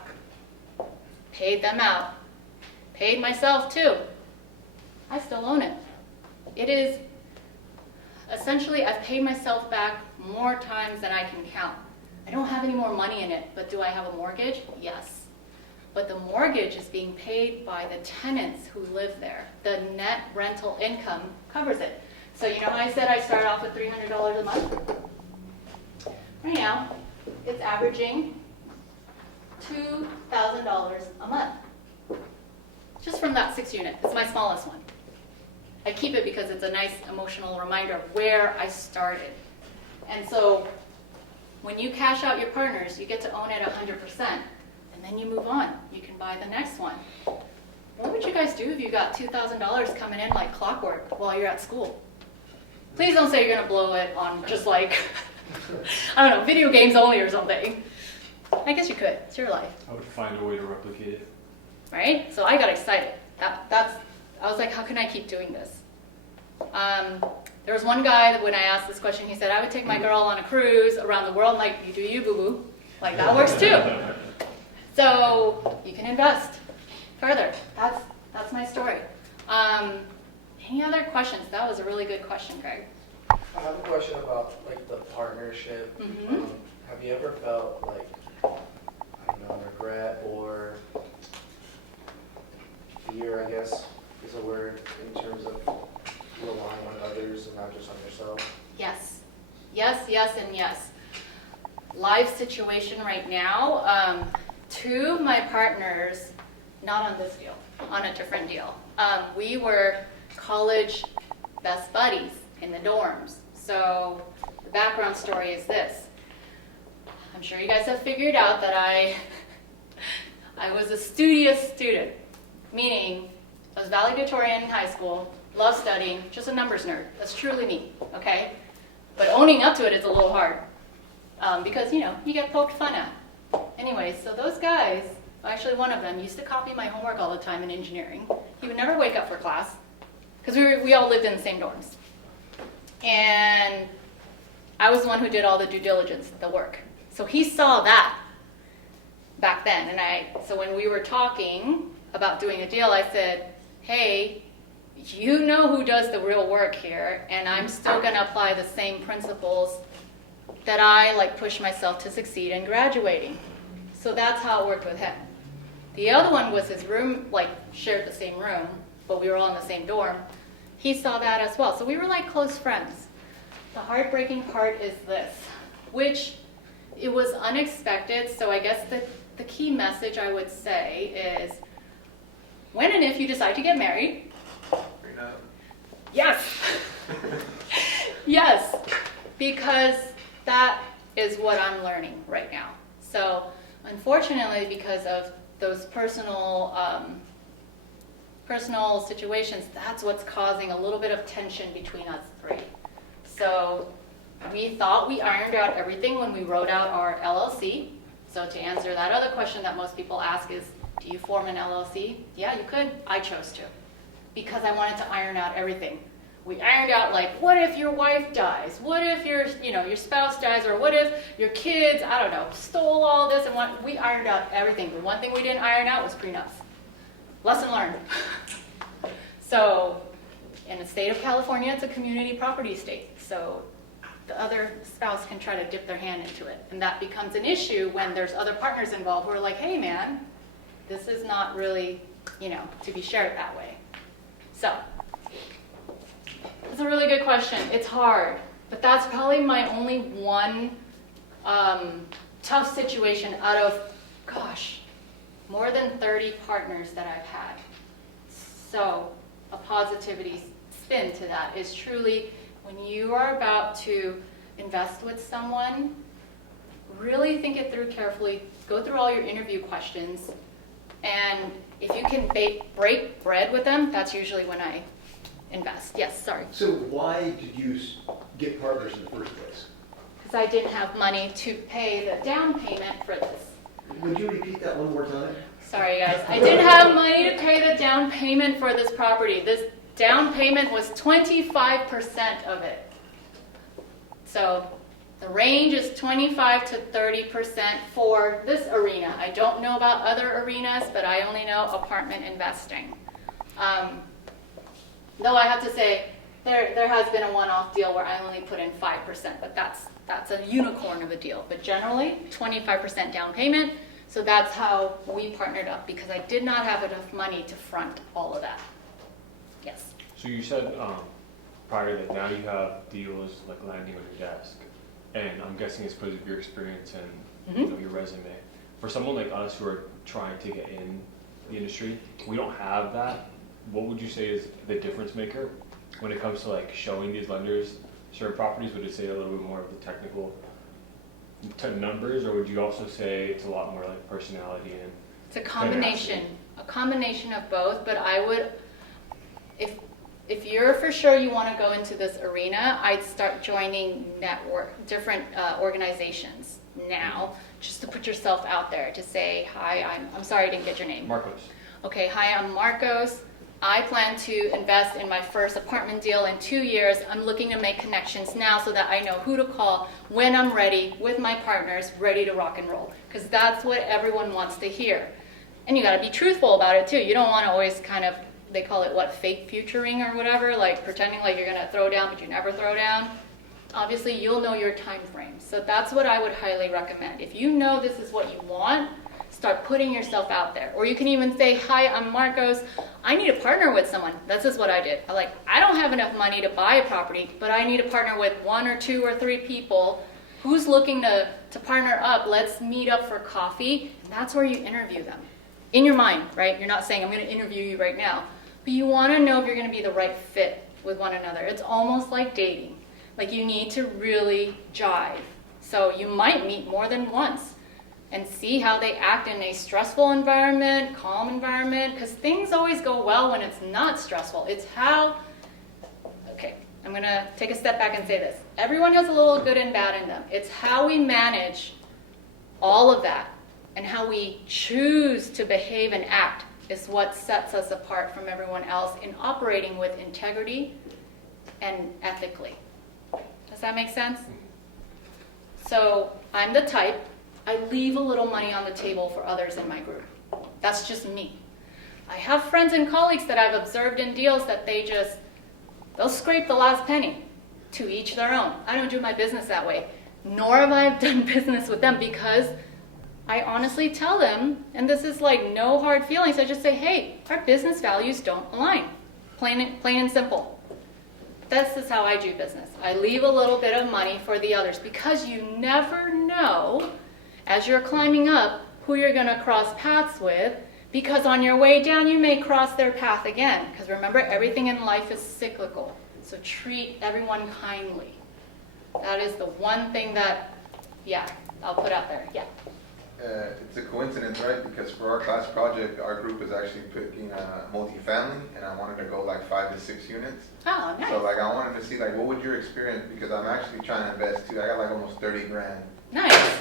paid them out, paid myself too. I still own it. It is, essentially, I've paid myself back more times than I can count. I don't have any more money in it, but do I have a mortgage? Yes. But the mortgage is being paid by the tenants who live there. The net rental income covers it. So you know how I said I started off with $300 a month? Right now, it's averaging $2,000 a month. Just from that 6 unit. It's my smallest one. I keep it because it's a nice emotional reminder of where I started. And so when you cash out your partners, you get to own it 100%. And then you move on. You can buy the next one. what would you guys do if you got $2,000 coming in like clockwork while you're at school? Please don't say you're gonna blow it on just like, I don't know, video games only or something. I guess you could, it's your life, I would find a way to replicate it. right? So I got excited. I was like, how can I keep doing this? There was one guy that when I asked this question, he said, I would take my girl on a cruise around the world. Like, you do you, boo-boo. Like, that works too. So you can invest further. That's my story. Any other questions? That was a really good question, Craig. I have a question about like the partnership. Mhm. Have you ever felt like, I don't know, regret or fear, I guess is a word, in terms of relying on others and not just on yourself? Yes. Yes, yes, and yes. Live situation right now. Two of my partners, not on this deal, on a different deal. We were college best buddies in the dorms. So the background story is this. I'm sure you guys have figured out that I was a studious student, meaning I was valedictorian in high school, loved studying, just a numbers nerd. That's truly me, okay? But owning up to it is a little hard because, you know, you get poked fun at. Anyway, so those guys, actually one of them used to copy my homework all the time in engineering. He would never wake up for class because we all lived in the same dorms. And I was the one who did all the due diligence, the work. So he saw that back then. And so when we were talking about doing a deal, I said, hey, you know who does the real work here, and I'm still going to apply the same principles that I push myself to succeed in graduating. So that's how it worked with him. The other one was his room, shared the same room, but we were all in the same dorm. He saw that as well. So we were like close friends. The heartbreaking part is this, which it was unexpected. So I guess the key message I would say is when and if you decide to get married, yes, yes, because that is what I'm learning right now. So unfortunately, because of those personal situations, that's what's causing a little bit of tension between us three. So we thought we ironed out everything when we wrote out our LLC. So to answer that other question that most people ask is, do you form an LLC? Yeah, you could. I chose to because I wanted to iron out everything. We ironed out what if your wife dies? What if your spouse dies? Or what if your kids, I don't know, stole all this? And we ironed out everything. The one thing we didn't iron out was prenups. Lesson learned. So in the state of California, it's a community property state. So the other spouse can try to dip their hand into it. And that becomes an issue when there's other partners involved who are like, hey man, this is not really, to be shared that way. So it's a really good question. It's hard, but that's probably my only one tough situation out of, more than 30 partners that I've had. So a positivity spin to that is truly when you are about to invest with someone, really think it through carefully, go through all your interview questions, and if you can break bread with them, that's usually when I invest. Yes, sorry. So why did you get partners in the first place? Because I didn't have money to pay the down payment for this. Would you repeat that one more time? Sorry guys, I didn't have money to pay the down payment for this property. This down payment was 25% of it. So the range is 25 to 30% for this arena. I don't know about other arenas, but I only know apartment investing. Though I have to say, there has been a one-off deal where I only put in 5%, but that's a unicorn of a deal. But generally, 25% down payment. So that's how we partnered up because I did not have enough money to front all of that. Yes. So you said prior that now you have deals landing on your desk, and I'm guessing it's because of your experience and your resume. For someone like us who are trying to get in the industry, we don't have that. What would you say is the difference maker when it comes to showing these lenders certain properties? Would it say a little bit more of the technical numbers, or would you also say it's a lot more personality and It's a combination of both, but I would, if you're for sure you want to go into this arena, I'd start joining different organizations now, just to put yourself out there, to say, hi, I'm sorry I didn't get your name. Marcos. Okay, hi, I'm Marcos. I plan to invest in my first apartment deal in 2 years. I'm looking to make connections now so that I know who to call when I'm ready with my partners, ready to rock and roll. Because that's what everyone wants to hear. And you got to be truthful about it too. You don't want to always kind of, they call it what, fake futuring or whatever, like pretending like you're going to throw down but you never throw down. Obviously, you'll know your time frame. So that's what I would highly recommend. If you know this is what you want, start putting yourself out there. Or you can even say, hi, I'm Marcos. I need to partner with someone. This is what I did. I don't have enough money to buy a property, but I need to partner with 1 or 2 or 3 people. Who's looking to partner up? Let's meet up for coffee. And that's where you interview them. In your mind, right? You're not saying, I'm going to interview you right now. But you want to know if you're going to be the right fit with one another. It's almost like dating. Like you need to really jive. So you might meet more than once and see how they act in a stressful environment, calm environment, because things always go well when it's not stressful. It's how, okay, I'm going to take a step back and say this. Everyone has a little good and bad in them. It's how we manage all of that and how we choose to behave and act is what sets us apart from everyone else in operating with integrity and ethically. Does that make sense? So I'm the type, I leave a little money on the table for others in my group. That's just me. I have friends and colleagues that I've observed in deals that they'll scrape the last penny. To each their own. I don't do my business that way. Nor have I done business with them because I honestly tell them, and this is like no hard feelings, I just say, hey, our business values don't align. Plain and simple. This is how I do business. I leave a little bit of money for the others because you never know as you're climbing up who you're going to cross paths with, because on your way down you may cross their path again. Because remember, everything in life is cyclical. So treat everyone kindly. That is the one thing that, I'll put out there. Yeah. It's a coincidence, right? Because for our class project, our group is actually picking multifamily, and I wanted to go like 5 to 6 units. Oh, nice. So I wanted to see what would your experience, because I'm actually trying to invest too. I got almost 30 grand. Nice.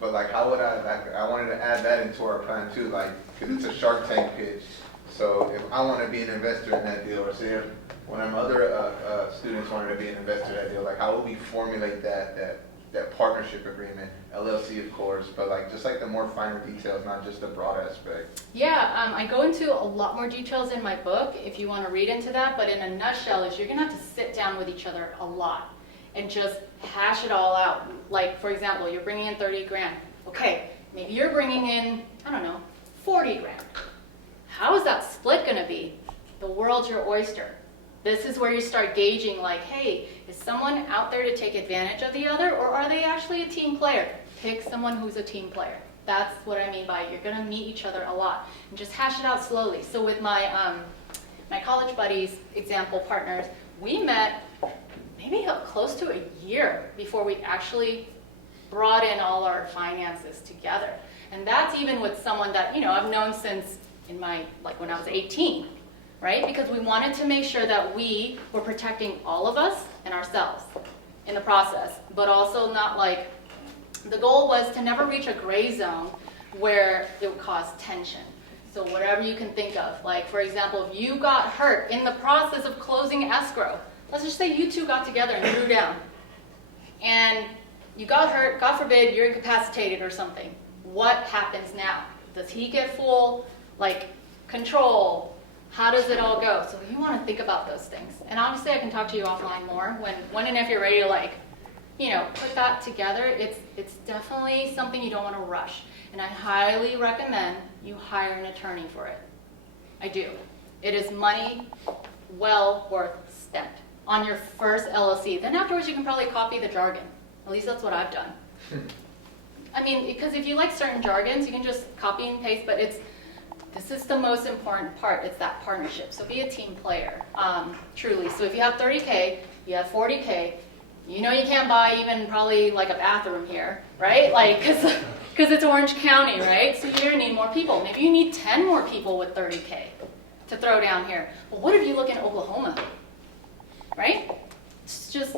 But how would I wanted to add that into our plan too, because it's a Shark Tank pitch. So if I want to be an investor in that deal, or say if one of my other students wanted to be an investor in that deal, how would we formulate that partnership agreement, LLC of course, but just the more finer details, not just the broad aspect. Yeah, I go into a lot more details in my book if you want to read into that, but in a nutshell is you're going to have to sit down with each other a lot and just hash it all out. Like, for example, you're bringing in 30 grand. Okay, maybe you're bringing in, 40 grand. How is that split going to be? The world's your oyster. This is where you start gauging hey, is someone out there to take advantage of the other, or are they actually a team player? Pick someone who's a team player. That's what I mean by you're going to meet each other a lot. And just hash it out slowly. So with my college buddies, example partners, we met maybe close to a year before we actually brought in all our finances together. And that's even with someone that, I've known since when I was 18. Right? Because we wanted to make sure that we were protecting all of us and ourselves in the process, but also not the goal was to never reach a gray zone where it would cause tension. So whatever you can think of, for example, if you got hurt in the process of closing escrow, let's just say you two got together and drew down, and you got hurt, God forbid, you're incapacitated or something. What happens now? Does he get full, control? How does it all go? So you want to think about those things. And obviously I can talk to you offline more when and if you're ready to put that together. It's definitely something you don't want to rush. And I highly recommend you hire an attorney for it. I do. It is money well worth spent on your first LLC. Then afterwards you can probably copy the jargon. At least that's what I've done. Because if you like certain jargons, you can just copy and paste, but this is the most important part. It's that partnership. So be a team player, truly. So if you have 30K, you have 40K, you can't buy even probably a bathroom here, right? Because Because it's Orange County, right? So you're gonna need more people. Maybe you need 10 more people with 30K to throw down here. But what if you look in Oklahoma, right? It's just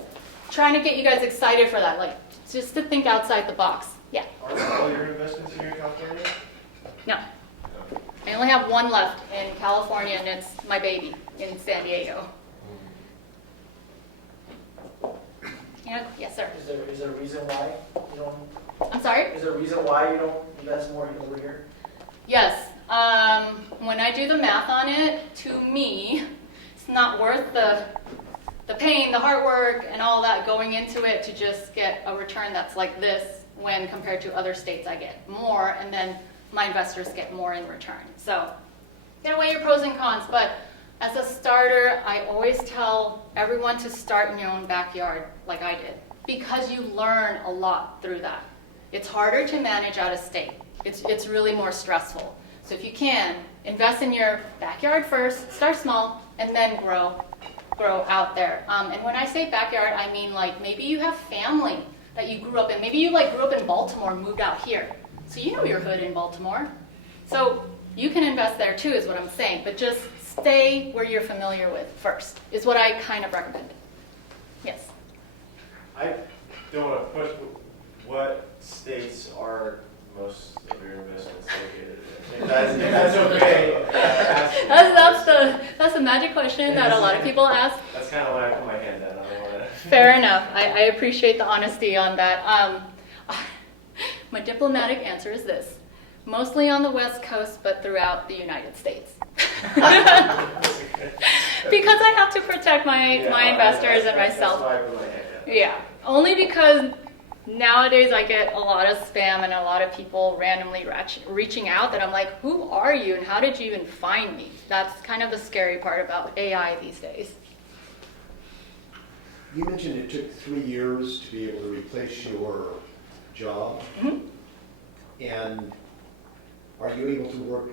trying to get you guys excited for that, like just to think outside the box. Yeah, Are all your investments in here in California? no. I only have one left in California, and it's my baby in San Diego. Yeah, yes, sir. Is there a reason why you don't, I'm sorry? is there a reason why you don't invest more over here? Yes. When I do the math on it, to me, it's not worth the pain, the hard work, and all that going into it to just get a return that's like this when compared to other states I get more, and then my investors get more in return. So, you gotta weigh your pros and cons, but as a starter, I always tell everyone to start in your own backyard like I did, because you learn a lot through that. It's harder to manage out of state. It's really more stressful. So if you can, invest in your backyard first, start small, and then grow out there. And when I say backyard, I mean like maybe you have family that you grew up in. Maybe you like grew up in Baltimore and moved out here. So you know your hood in Baltimore. So you can invest there too is what I'm saying, but just stay where you're familiar with first is what I kind of recommend. Yes. I don't want to push, but what states are most of your investments located in? If that's okay. That's the magic question that a lot of people ask. That's kind of why I put my hand down. I don't want to. Fair enough. I appreciate the honesty on that. My diplomatic answer is this. Mostly on the West Coast, but throughout the United States. Because I have to protect my investors and myself. That's why I put my hand down. Yeah, only because nowadays I get a lot of spam and a lot of people randomly reaching out that I'm like, who are you and how did you even find me? That's kind of the scary part about AI these days. You mentioned it took 3 years to be able to replace your job. Mm-hmm. And are you able to work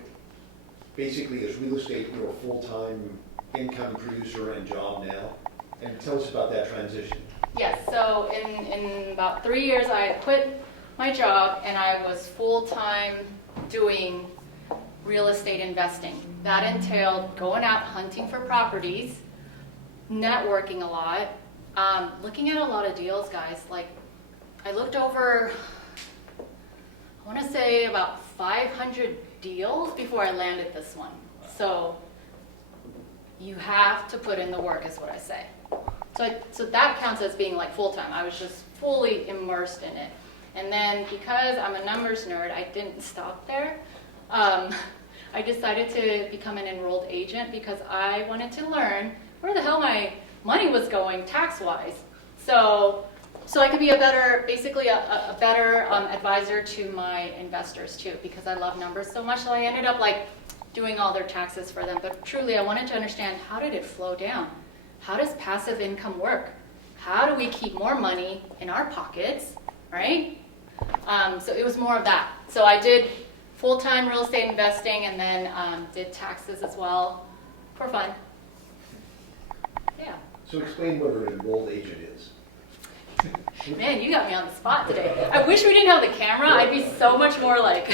basically as real estate, you're a full-time income producer and job now? And tell us about that transition. Yes, so in about 3 years I quit my job and I was full-time doing real estate investing. That entailed going out hunting for properties, networking a lot, looking at a lot of deals, guys. Like, I looked over, I want to say about 500 deals before I landed this one. So you have to put in the work is what I say. So that counts as being like full-time. I was just fully immersed in it. And then because I'm a numbers nerd, I didn't stop there. I decided to become an enrolled agent because I wanted to learn where the hell my money was going tax-wise. So I could be a better advisor to my investors too, because I love numbers so much. So I ended up like doing all their taxes for them. But truly, I wanted to understand, how did it flow down? How does passive income work? How do we keep more money in our pockets, right? So it was more of that. So I did full-time real estate investing and then did taxes as well for fun. Yeah. So explain what an enrolled agent is. Man, you got me on the spot today. I wish we didn't have the camera. I'd be so much more like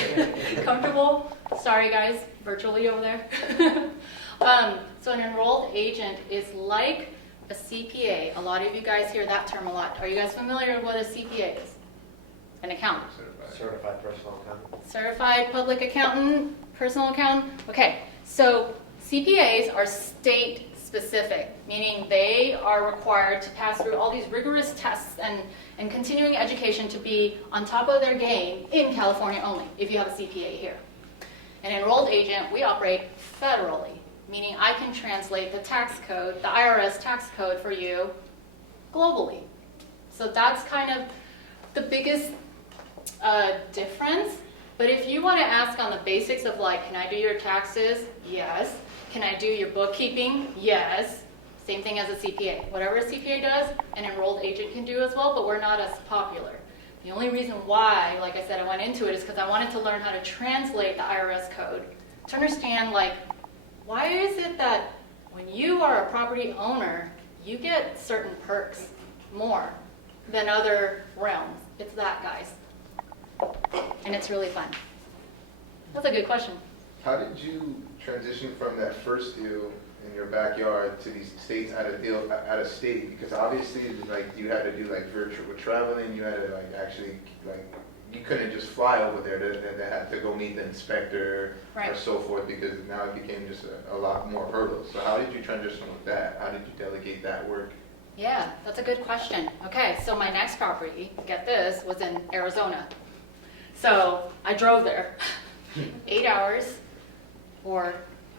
comfortable. Sorry guys, virtually over there. So an enrolled agent is like a CPA. A lot of you guys hear that term a lot. Are you guys familiar with what a CPA is? An accountant. Certified personal accountant. Certified public accountant, personal accountant. Okay, so CPAs are state specific, meaning they are required to pass through all these rigorous tests and continuing education to be on top of their game in California only, if you have a CPA here. An enrolled agent, we operate federally, meaning I can translate the tax code, the IRS tax code for you globally. So that's kind of the biggest difference. But if you want to ask on the basics of like, can I do your taxes? Yes. Can I do your bookkeeping? Yes. Same thing as a CPA. Whatever a CPA does, an enrolled agent can do as well, but we're not as popular. The only reason why, like I said, I went into it is because I wanted to learn how to translate the IRS code to understand, like, why is it that when you are a property owner, you get certain perks more than other realms? It's that, guys. And it's really fun. That's a good question. How did you transition from that first deal in your backyard to these states out of state? Because obviously, like, you had to do like virtual traveling, you had to like actually like, you couldn't just fly over there, they had to go meet the inspector Right. or so forth, because now it became just a lot more hurdles. So how did you transition with that? How did you delegate that work? Yeah, that's a good question. Okay, so my next property, get this, was in Arizona. So I drove there, 8 hours, or,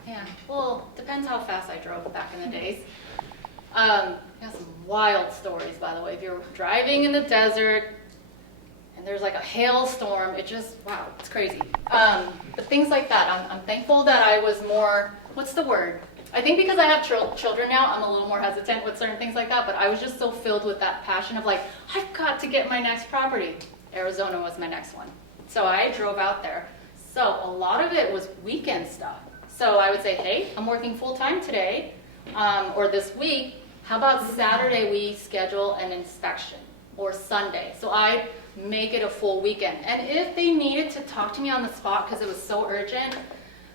yeah, well, depends how fast I drove back in the days. Got some wild stories, by the way. If you're driving in the desert and there's like a hailstorm, it just, wow, it's crazy. But things like that, I'm thankful that I was more, what's the word? I think because I have children now, I'm a little more hesitant with certain things like that, but I was just so filled with that passion of like, I've got to get my next property. Arizona was my next one. So I drove out there. So a lot of it was weekend stuff. So I would say, hey, I'm working full time today, or this week. How about Saturday we schedule an inspection, or Sunday? So I make it a full weekend. And if they needed to talk to me on the spot because it was so urgent,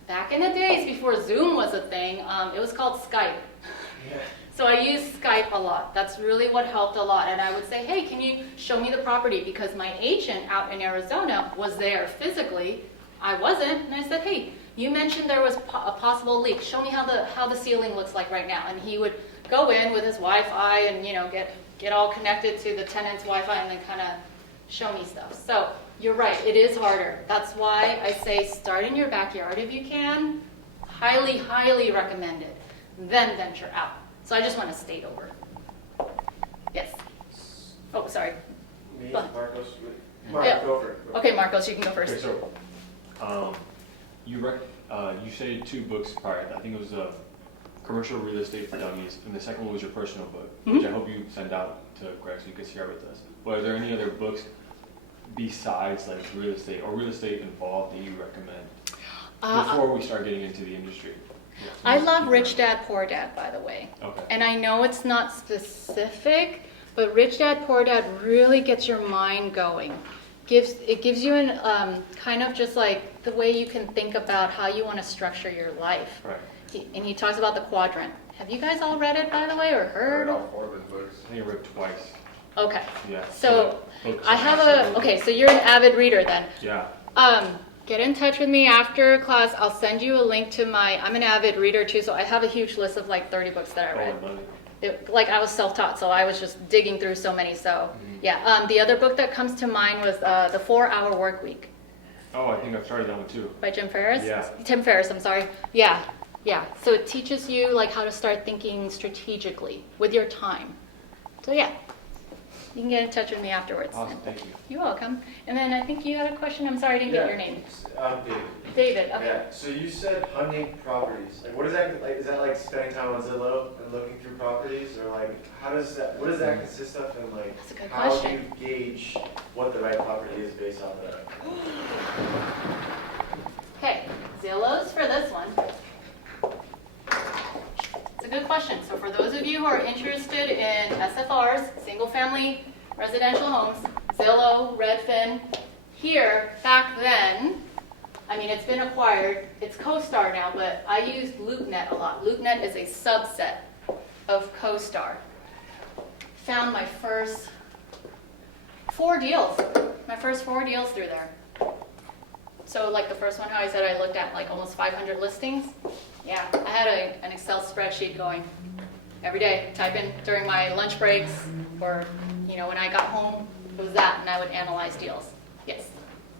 back in the days before Zoom was a thing, it was called Skype. Yeah. So I used Skype a lot. That's really what helped a lot. And I would say, hey, can you show me the property? Because my agent out in Arizona was there physically. I wasn't. And I said, hey, you mentioned there was a possible leak. Show me how the ceiling looks like right now. And he would go in with his Wi-Fi and, you know, get all connected to the tenant's Wi-Fi and then kind of show me stuff. So you're right, it is harder. That's why I say start in your backyard if you can. Highly, highly recommend it. Then venture out. So I just want to state over. Yes. Oh, sorry. Me, Go. Marcos, Yeah. go for it. Okay, Marcos, you can go first. Okay, so, you say 2 books prior. I think it was Commercial Real Estate for Dummies, and the second one was your personal book, which I hope you send out to Greg so you can share with us. But are there any other books besides like real estate or real estate involved that you recommend before we start getting into the industry? I love Rich Dad, Poor Dad, by the way. Okay. And I know it's not specific, but Rich Dad, Poor Dad really gets your mind going. It gives you an kind of just like the way you can think about how you want to structure your life. Right. And he talks about the quadrant. Have you guys all read it, by the way, or I heard? read all 4 of his books. I think I read twice. Okay. Yeah. So books I and have also- okay, so you're an avid reader then. Yeah. Get in touch with me after class. I'll send you a link to I'm an avid reader too, so I have a huge list of like 30 books that I Oh, read. I love it. Like I was self-taught, so I was just digging through so many. So yeah, the other book that comes to mind was The 4-Hour Work Week Oh, I think I've started that one too. by Jim Ferriss. Yeah. Tim Ferriss, I'm sorry. Yeah. So it teaches you like how to start thinking strategically with your time. So yeah, you can get in touch with me afterwards. Awesome, thank you. You're welcome. And then I think you had a question. I'm sorry, I didn't get your name. David. David. Okay. Yeah, so you said hunting properties. Like, what is that, like, is that like spending time on Zillow and looking through properties? Or like, what does that consist of? And like, That's a good how question. do you gauge what the right property is based off of that? Okay, Zillow's for this one. It's a good question. So for those of you who are interested in SFRs, single family residential homes, Zillow, Redfin, here, back then, I mean, it's been acquired. It's CoStar now, but I used LoopNet a lot. LoopNet is a subset of CoStar. Found my first 4 deals. My first 4 deals through there. So like the first one, how I said I looked at like almost 500 listings. Yeah, I had an Excel spreadsheet going every day, type in during my lunch breaks or, you know, when I got home, it was that, and I would analyze deals. Yes.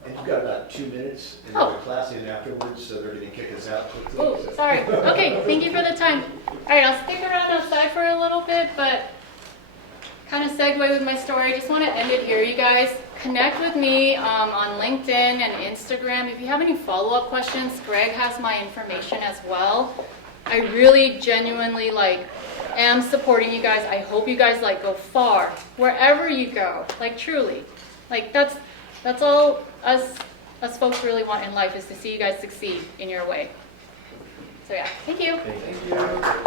And you've got about 2 minutes, and Oh. there's a class in afterwards, so they're gonna kick us out quickly. Oh, so- sorry. Okay, thank you for the time. All right, I'll stick around outside for a little bit, but kind of segue with my story. I just want to end it here, you guys. Connect with me on LinkedIn and Instagram. If you have any follow-up questions, Greg has my information as well. I really genuinely am supporting you guys. I hope you guys go far wherever you go. Truly. That's all us folks really want in life, is to see you guys succeed in your way. So yeah, thank you. Thank you. Thank you.